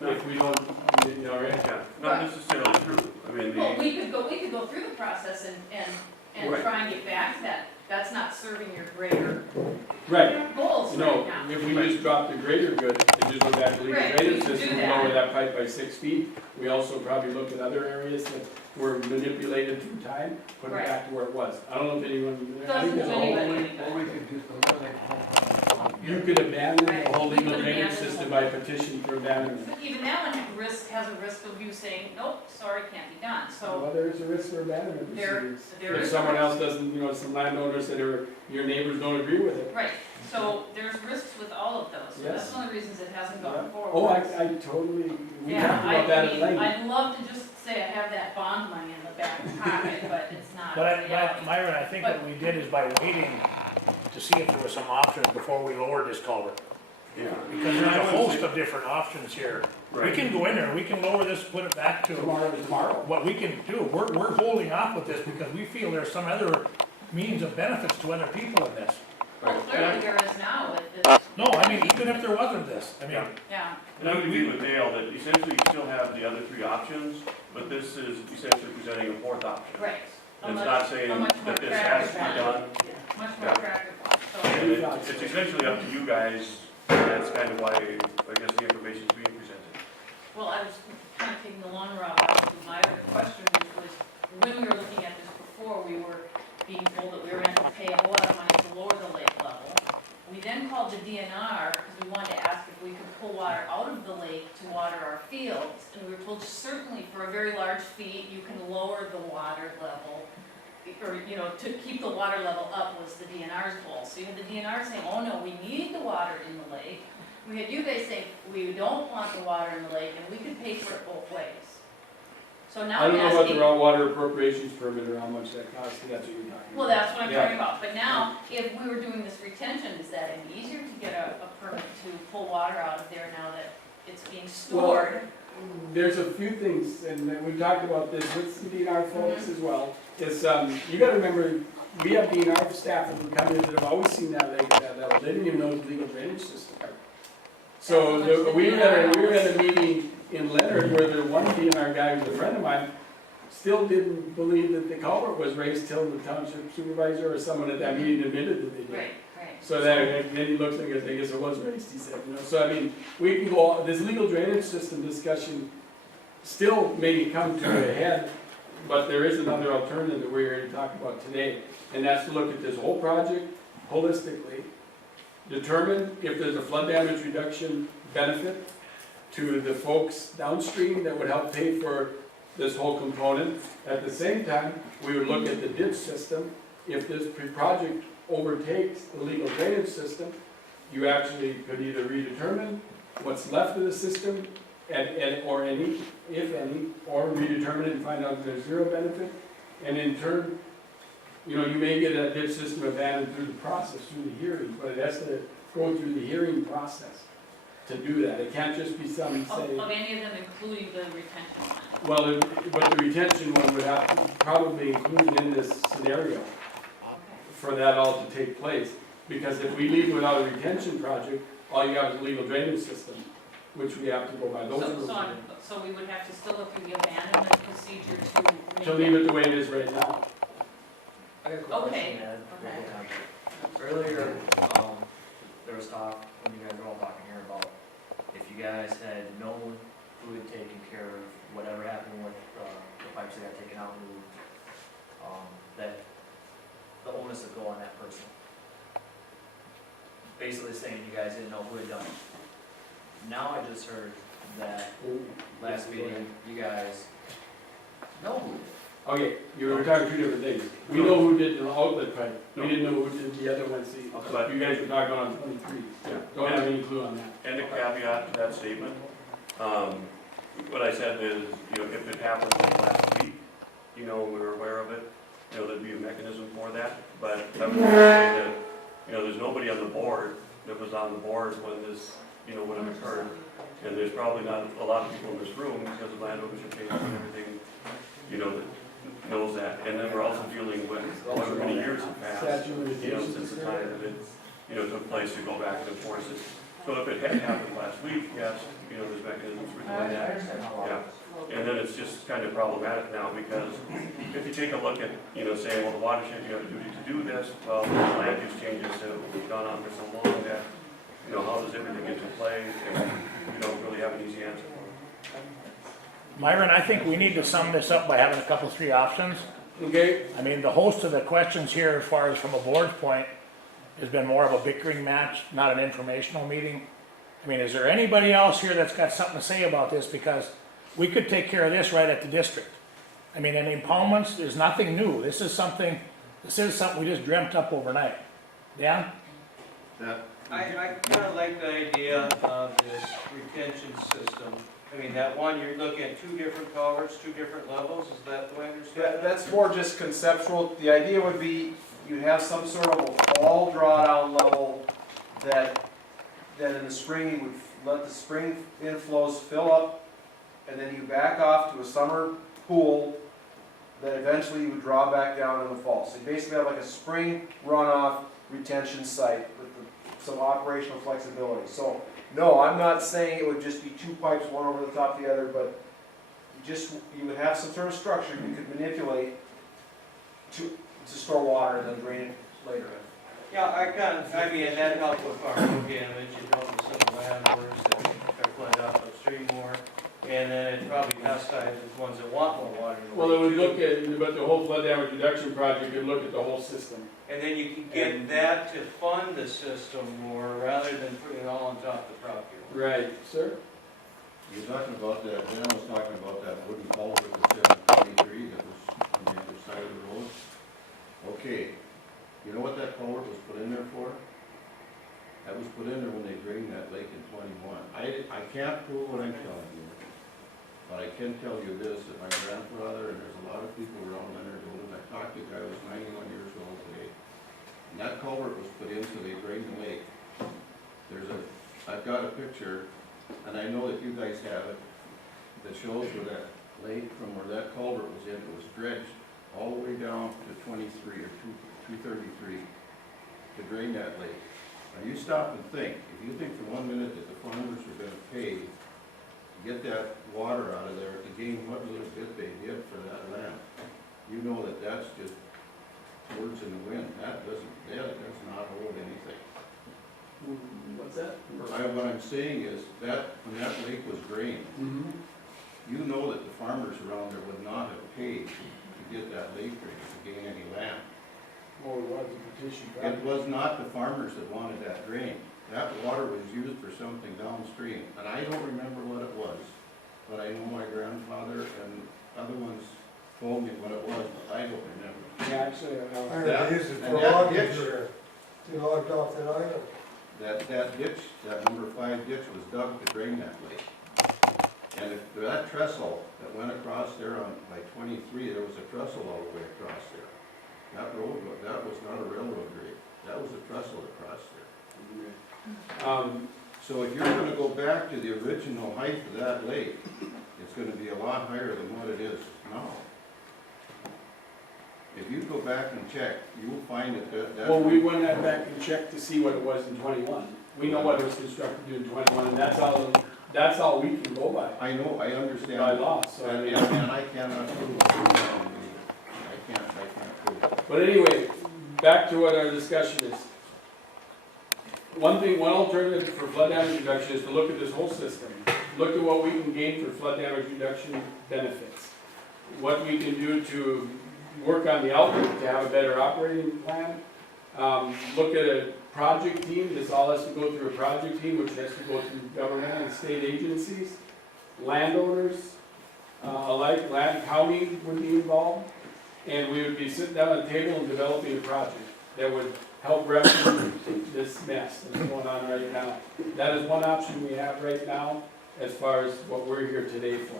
if we don't, right? Yeah, not necessarily true. I mean, Well, we could go through the process and Right. try and get back to that. That's not serving your greater Right. goals No, right now. if we just drop the greater good and just go back to legal Right, we drainage could do system, that. lower that pipe by 6 feet. We also probably look at other areas that were manipulated through time, put it Right. back to where it was. I don't know if anyone, I think Doesn't there's do a whole, anybody. Or we could just eliminate the whole problem. you could abandon Right. the whole You legal could drainage abandon the system whole- by petition for abandonment. But even that one has a risk of you saying, nope, sorry, can't be done. So Well, there is a risk for abandonment there proceedings. there If is. someone else doesn't, some landowners that are, your neighbors don't agree with it. Right, so there's risks with all of those. So Yes. that's one of the reasons it hasn't gone forward. Oh, I totally, we Yeah, talked about that at length. I'd love to just say I have that bond money in the back pocket, but it's not But reality. Myron, I think what we did is by waiting to see if there were some options before we lowered this culvert. Yeah. Because there's a host of different options here. We Right. can go in there, we can lower this, put it back to Tomorrow. what we can do. We're holding off with this because we feel there's some other means of benefits to other people in this. Well, clearly there is now with this, No, I mean, even if there wasn't this, I mean, Yeah. yeah. And I would agree with Dale that essentially you still have the other three options, but this is essentially presenting a fourth option. Right. A It's much- not saying a much more that this has to be attractive done, Much more Yeah. attractive one, so. and it's essentially up to you guys, and that's kind of why, I guess, the information is being presented. Well, I was kind of taking the long route out to my other question, which was, when we were looking at this before, we were being told that we were going to have to pay a whole lot of money to lower the lake level. We then called the DNR because we wanted to ask if we could pull water out of the lake to water our fields. And we were told certainly for a very large fee, you can lower the water level, or, you know, to keep the water level up was the DNR's goal. So you had the DNR saying, oh no, we need the water in the lake. We had you guys saying, we don't want the water in the lake, and we could pay for it both ways. So now I I'm don't know about the asking, raw water appropriations permit or how much that costs, that's what you're talking about. well, that's what I'm Yeah. talking about, but now, if we were doing this retention, is that any easier to get a permit to pull water out of there now that it's being stored? There's a few things, and we've talked about this with some DNR folks Mm-hmm. as well. It's, you gotta remember, we have DNR staff that have come in that have always seen that lake at that level, they didn't even know it was a legal drainage system. So, That's how much the we DNR were at a meeting in Leonard where the one DNR guy who's a friend of mine still didn't believe that the culvert was raised till the township supervisor or someone at that meeting admitted that they did. Right, right. So then he looks and goes, I guess it was raised, he said, you know, so I mean, we can go, this legal drainage system discussion still may come to a head, but there is another alternative that we're here to talk about today, and that's to look at this whole project holistically, determine if there's a flood damage reduction benefit to the folks downstream that would help pay for this whole component. At the same time, we would look at the ditch system. If this project overtakes the legal drainage system, you actually could either redetermine what's left of the system or any, if any, or redetermine it and find out if there's zero benefit. And in turn, you know, you may get that ditch system abandoned through the process, through the hearings, but it has to go through the hearing process to do that. It can't just be some, say, Of any of them, including the retention one? well, but the retention one would have to probably be included in this scenario Okay. for that all to take place. Because if we leave without a retention project, all you have is a legal drainage system, which we have to go by. Those are the So we would have to still go through the abandonment procedure to make to leave it the way it is right now. I got a quick Okay, question, Ed. okay. Earlier, there was talk, when you guys were all talking here about if you guys had known who had taken care of whatever happened with, the pipes that got taken out and moved, that the onus would go on that person. Basically saying you guys didn't know who had done it. Now I just heard that last meeting, you guys know who did it. Okay, you were talking two different things. We know who did the outlet pipe, we didn't know who did the other one, see. But- You guys were talking on 23, Yeah. don't have any clue on that. And a caveat to that statement, what I said is, you know, if it happened like last week, you know, we were aware of it, you know, there'd be a mechanism for that. But I would say that, you know, there's nobody on the board that was on the board when this, you know, would have occurred. And there's probably not a lot of people in this room because of land ownership changes and everything, you know, that knows that. And then we're also dealing with however many years have passed, you know, since the time that it, you know, took place to go back and enforce it. So if it had happened last week, yes, you know, there's mechanisms for doing that. Yeah. And then it's just kind of problematic now because if you take a look at, you know, saying, well, the watershed, you have a duty to do this, well, the land use changes have gone on for so long that, you know, how does everything into play? And you don't really have an easy answer for it. Myron, I think we need to sum this up by having a couple, three options. Okay, I mean, the host of the questions here, as far as from a board's point, has been more of a bickering match, not an informational meeting. I mean, is there anybody else here that's got something to say about this? Because we could take care of this right at the district. I mean, in impoundments, there's nothing new. This is something we just dreamt up overnight. Dan? I kind of like the idea of this retention system. I mean, that one, you're looking at two different culverts, two different levels, is that the way I understand it? That's more just conceptual. The idea would be you have some sort of a fall drawdown level that then in the spring, you would let the spring inflows fill up, and then you back off to a summer pool, that eventually you would draw back down in the fall. So you basically have like a spring runoff retention site with some operational flexibility. So, no, I'm not saying it would just be two pipes, one over the top of the other, but you would have some sort of structure you could manipulate to store water and then drain it later. Yeah, I mean, and that helped with farm damage, it helped with some landowners that are flooded up upstream more. And then it probably pesticides the ones that want more water. in the Well, it would lake, look too. at, but the whole flood damage reduction project, would look at the whole system. And then you can get that to fund the system more, rather than putting it all on top of the property. Right, sir? You're talking about that, Dan was talking about that wooden culvert that's in 23 that was on the other side of the road. Okay, you know what that culvert was put in there for? That was put in there when they drained that lake in 21. I can't prove what I'm telling you, but I can tell you this, that my grandfather, and there's a lot of people around Leonard Road, and I talked to a guy who was 91 years old today, and that culvert was put in so they drained the lake. I've got a picture, and I know that you guys have it, that shows where that lake, from where that culvert was in, it was dredged all the way down to 23 or 233 to drain that lake. Now you stop and think, if you think for 1 minute that the farmers are gonna pay to get that water out of there to gain what little bit they did for that land, you know that that's just words in the wind. That does not hold anything. What's that? What I'm saying is that when that lake was drained, you know that the farmers around there would not have paid to get that lake drained to gain any land. Oh, it was a petition. It was not the farmers that wanted that drained. That water was used for something downstream, and I don't remember what it was, but I know my grandfather and other ones told me what it was, but I don't remember. Yeah, actually, That- They used it and for that logging ditch- there. They logged off that island. That ditch, that number 5 ditch was dug to drain that lake. And if that trestle that went across there on, by 23, there was a trestle all the way across there. That road, that was not a railroad grade, that was a trestle across there. So if you're gonna go back to the original height of that lake, it's gonna be a lot higher than what it is now. If you go back and check, you will find that. well, we went back and checked to see what it was in 21. We know what it was constructed in 21, and that's all we can go by, I know, I understand. by law, so. And I cannot prove it. I can't prove it. But anyway, back to what our discussion is. One alternative for flood damage reduction is to look at this whole system. Look at what we can gain for flood damage reduction benefits. What we can do to work on the outlook to have a better operating plan. Look at a project team. This all has to go through a project team, which has to go through government and state agencies. Landowners, alike, land county would be involved. And we would be sitting down at a table and developing a project that would help rescue this mess that's going on right now. That is one option we have right now as far as what we're here today for.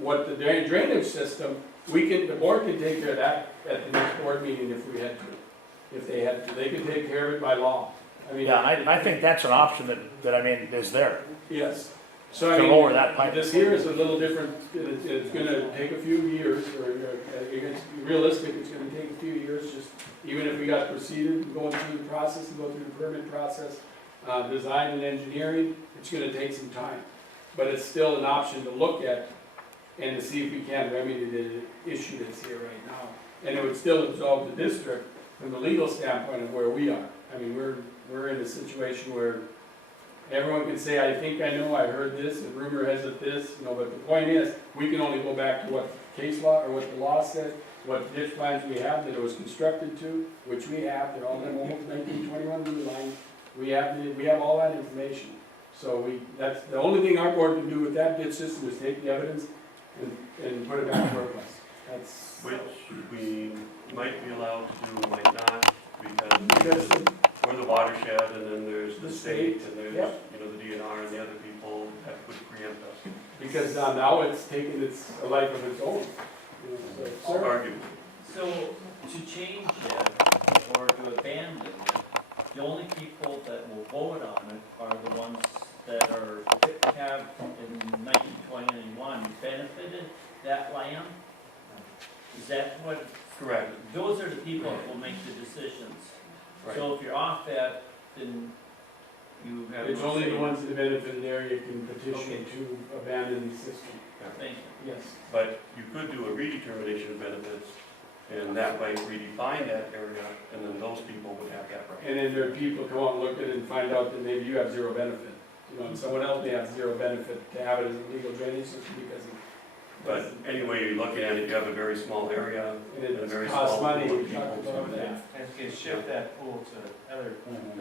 What the drainage system, the board can take care of that at the next board meeting if we had to. If they had to, they can take care of it by law. I mean, Yeah, I think that's an option that I mean, is there. yes. So I To mean, lower that pipe. this here is a little different. It's gonna take a few years, or it's realistic, it's gonna take a few years, just even if we got proceeded, going through the process, and go through the permit process, design and engineering, it's gonna take some time. But it's still an option to look at and to see if we can remedy the issue that's here right now. And it would still absolve the district from the legal standpoint of where we are. I mean, we're in a situation where everyone can say, I think I know, I heard this, and rumor has it this, but the point is, we can only go back to what case law, or what the law said, what ditch plans we have that it was constructed to, which we have, they're all in almost 1921 blue line. We have all that information. So that's the only thing our board can do with that ditch system is take the evidence and put it back where it was. That's. Which we might be allowed to do, might not, because we're the watershed, and then there's the state, and there's, Yep. the DNR and the other people that would preempt us. Because now it's taken a life of its own. So, Argument. So, to change it, or to abandon it, the only people that will vote on it are the ones have in 1921 benefited that land? Is that what, Correct. those are the people that will make the decisions. Right. So if you're off that, then you have. It's no only say. the ones in the benefited area can petition Okay. to abandon the system. Thank you. Yes. But you could do a redetermination of benefits, and that way redefine that area, and then those people would have that right. And then there are people come out and look at it and find out that maybe you have zero benefit. You know, and someone else may have zero benefit to have it as a legal drainage system because of. But anyway, you're looking at it, you have a very small area, And and a it very costs small money. pool of We people talked to about do that. that. And can shift that pool to other,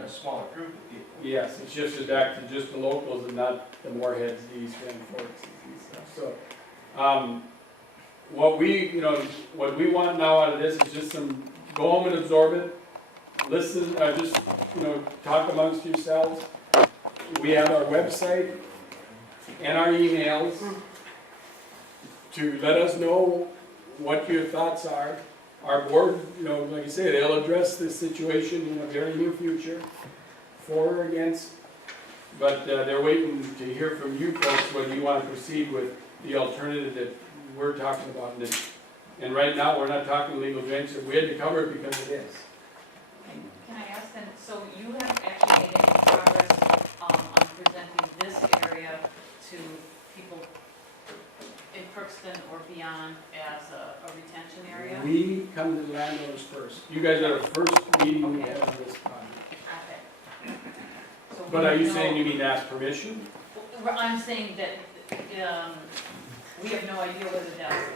a smaller group of people. Yes, it shifted back to just the locals and not the Moorheads, the East Grand Forks and stuff. So, what we want now out of this is just some, go home and absorb it. Listen, just, talk amongst yourselves. We have our website and our emails to let us know what your thoughts are. Our board, like I say, they'll address this situation in the very near future, for or against. But they're waiting to hear from you folks whether you want to proceed with the alternative that we're talking about. And right now, we're not talking legal drainage, so we had to cover it because it is. Can I ask then, so you have actually made any progress on presenting this area to people in Crookston or beyond as a retention area? We come to the landowners first. You guys are the first meeting we had on this project. Okay. So But we are you know- saying you need to ask permission? Well, I'm saying that, we have no idea whether that's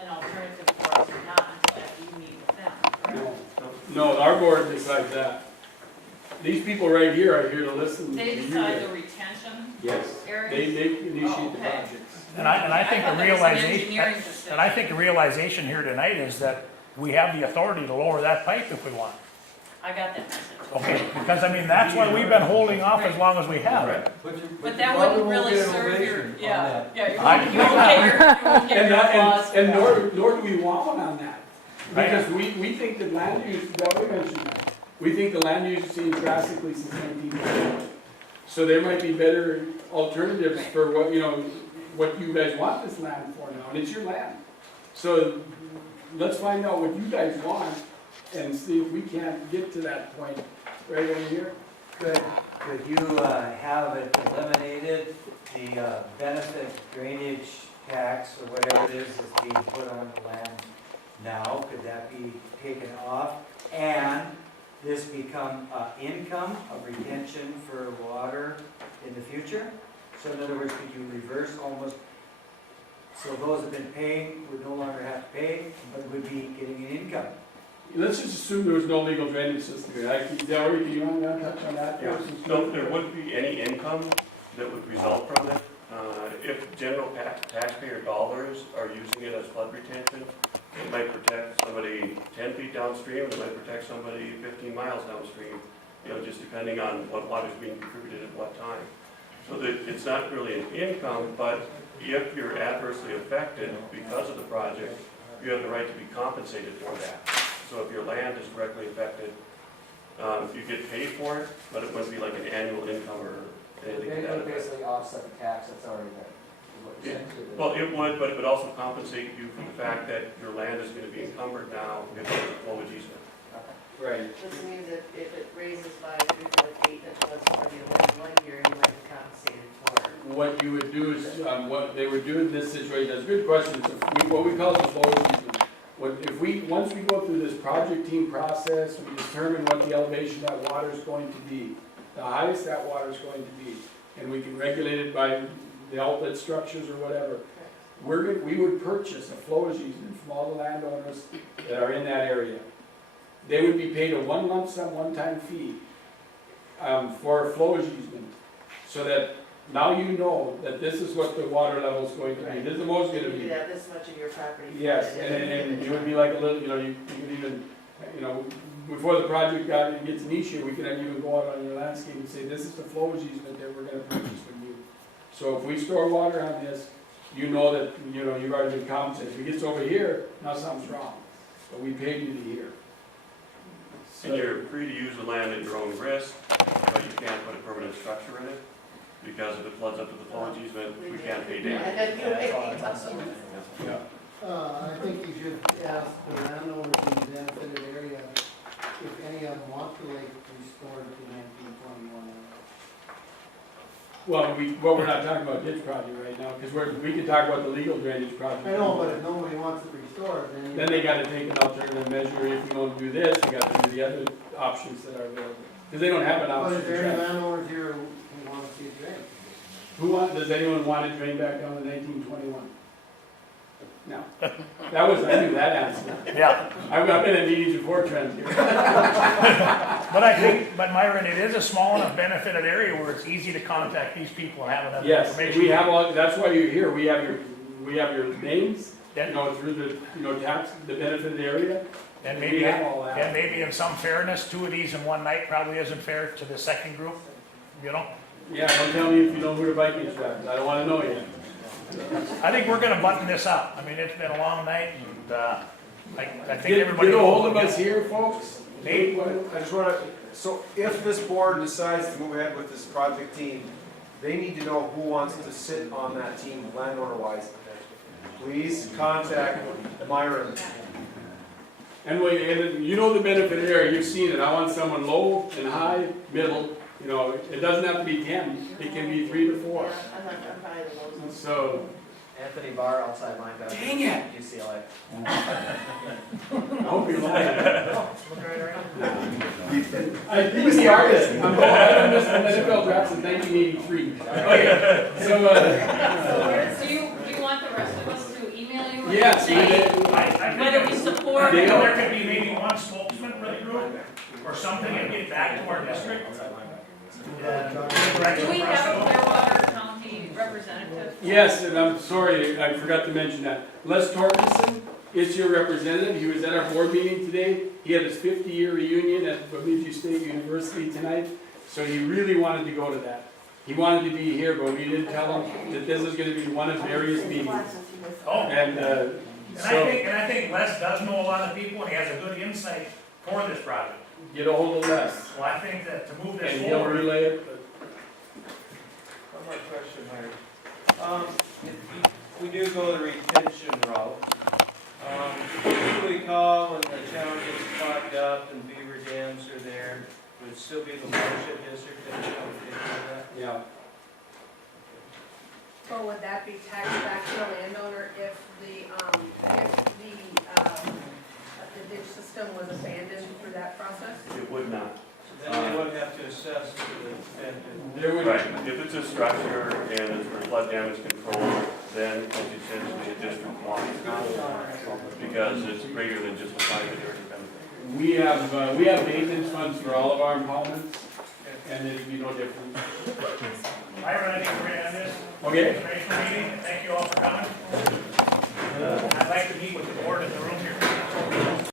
an alternative for us or not until after you meet with them, correct? No, our board decides that. These people right here are here to listen to They you decide guys. the retention Yes, areas? they initiate Oh, the okay. projects. And I think thought the that was an realization, engineering decision. and I think the realization here tonight is that we have the authority to lower that pipe if we want. I got that message. Okay, because that's why we've been holding off as long as we have. But that wouldn't really serve your, yeah, I- you won't get your, you won't get And, your applause for and that. nor do we want one on that. Because we think that land use, Delray mentioned that, we think the land use has changed drastically since 1950. So there might be better alternatives for what you guys want this land for now, and it's your land. So let's find out what you guys want and see if we can't get to that point right over here. Could you have it eliminated, the benefit drainage tax or whatever it is that's being put on the land now? Could that be taken off? And this become income of retention for water in the future? So in other words, could you reverse almost, so those that have been paying would no longer have to pay, but would be getting an income? Let's just assume there was no legal drainage system here. Delray, do you want to touch on that? Yeah, no, there wouldn't be any income that would result from it. If general taxpayer dollars are using it as flood retention, it might protect somebody 10 feet downstream, it might protect somebody 15 miles downstream, just depending on what water is being contributed at what time. So that it's not really an income, but if you're adversely affected because of the project, you have the right to be compensated for that. So if your land is directly affected, you get paid for it, but it wouldn't be like an annual income or anything like that. Basically offset the tax that's already there, is what you're saying? Well, it would, but it would also compensate you for the fact that your land is going to be encumbered now if it's a flowage easement. Right. This means that if it raises by 3 feet that was for the 11 year, you might be compensated for. What you would do is, what they would do in this situation, that's a good question, so what we call the flow easement. Once we go through this project team process, we determine what the elevation of that water is going to be, the highest that water is going to be, and we can regulate it by the outlet structures or whatever. We would purchase a flowage easement from all the landowners that are in that area. They would be paid a one lump sum, one-time fee for a flowage easement, so that now you know that this is what the water level is going to be. This is the most going to You be. could have this much of your property. Yes, and it would be like a little, you could even, before the project gets an issue, we could even go out on your landscape and say, this is the flowage easement that we're gonna purchase from you. So if we store water on this, you know that, you've already been compensated. If it gets over here, now something's wrong, but we paid you to here. And you're free to use the land at your own risk, but you can't put a permanent structure in it. because if it floods up to the flowage easement, we can't pay damage. Yeah. I think you should ask the landowners in the benefited area if any of them want the lake restored to 1921. Well, we're not talking about ditch project right now, because we could talk about the legal drainage project. I know, but if nobody wants it restored, then. Then they gotta take an alternative measure, if we don't do this, they gotta do the other options that are available, because they don't have an But option is to there any drain. landowners here who want to see it drained? Does anyone want to drain back down to 1921? No. I knew that answer. Yeah. I've been at meetings before, Trent. But Myron, it is a small enough benefited area where it's easy to contact these people and have enough Yes, information. we have all, that's why you're here, we have your names, Yeah. through the, the benefited area. And We maybe, have all that. and maybe in some fairness, 2 of these in one night probably isn't fair to the second group, you know? Yeah, don't tell me if you know who the Vikings are, I don't wanna know yet. I think we're gonna button this up. I mean, it's been a long night and, I think everybody. Get a hold of us here, folks. Nate? I just wanna, so if this board decides to move ahead with this project team, they need to know who wants to sit on that team, landowner wise. Please contact Myron. And you know the benefit area, you've seen it, I want someone low and high, middle, it doesn't have to be 10, it can be 3 to 4. I'm probably the most. So, Anthony Barr outside linebacker. Dang it! UCLA. I hope you're lying. Looking right around. I think he's the artist. I've done this in NFL draft since 1983. Okay, so, So you want the rest of us to email you? and yes, say I whether we think support there could be maybe one spokesman for the group or something and get back to our district. Do we have a Clearwater County representative? yes, and I'm sorry, I forgot to mention that. Les Torkelson is your representative. He was at our board meeting today. He had his 50-year reunion at Bemidji State University tonight, so he really wanted to go to that. He wanted to be here, but we didn't tell him that this is going to be one of various meetings. Oh, And I think Les does know a lot of people and he has a good insight for this project. get a hold of Les, So I think that to move this and he'll forward. relay it. One more question, Larry. If we do go the retention route, who do we call when the channel gets clogged up and beaver dams are there? Would it still be the watershed district that would take care of that? Yeah. Or would that be taxed back to the landowner if the ditch system was abandoned through that process? It would not. So then they wouldn't have to assess the extent of. There would, Right, if it's a structure and it's for flood damage control, then it's essentially a district wide. Because it's greater than just a private area benefit. we have maintenance funds for all of our impoundments, and it'd be no different. Myron, I think we're gonna end this. Okay. Informational meeting. Thank you all for coming.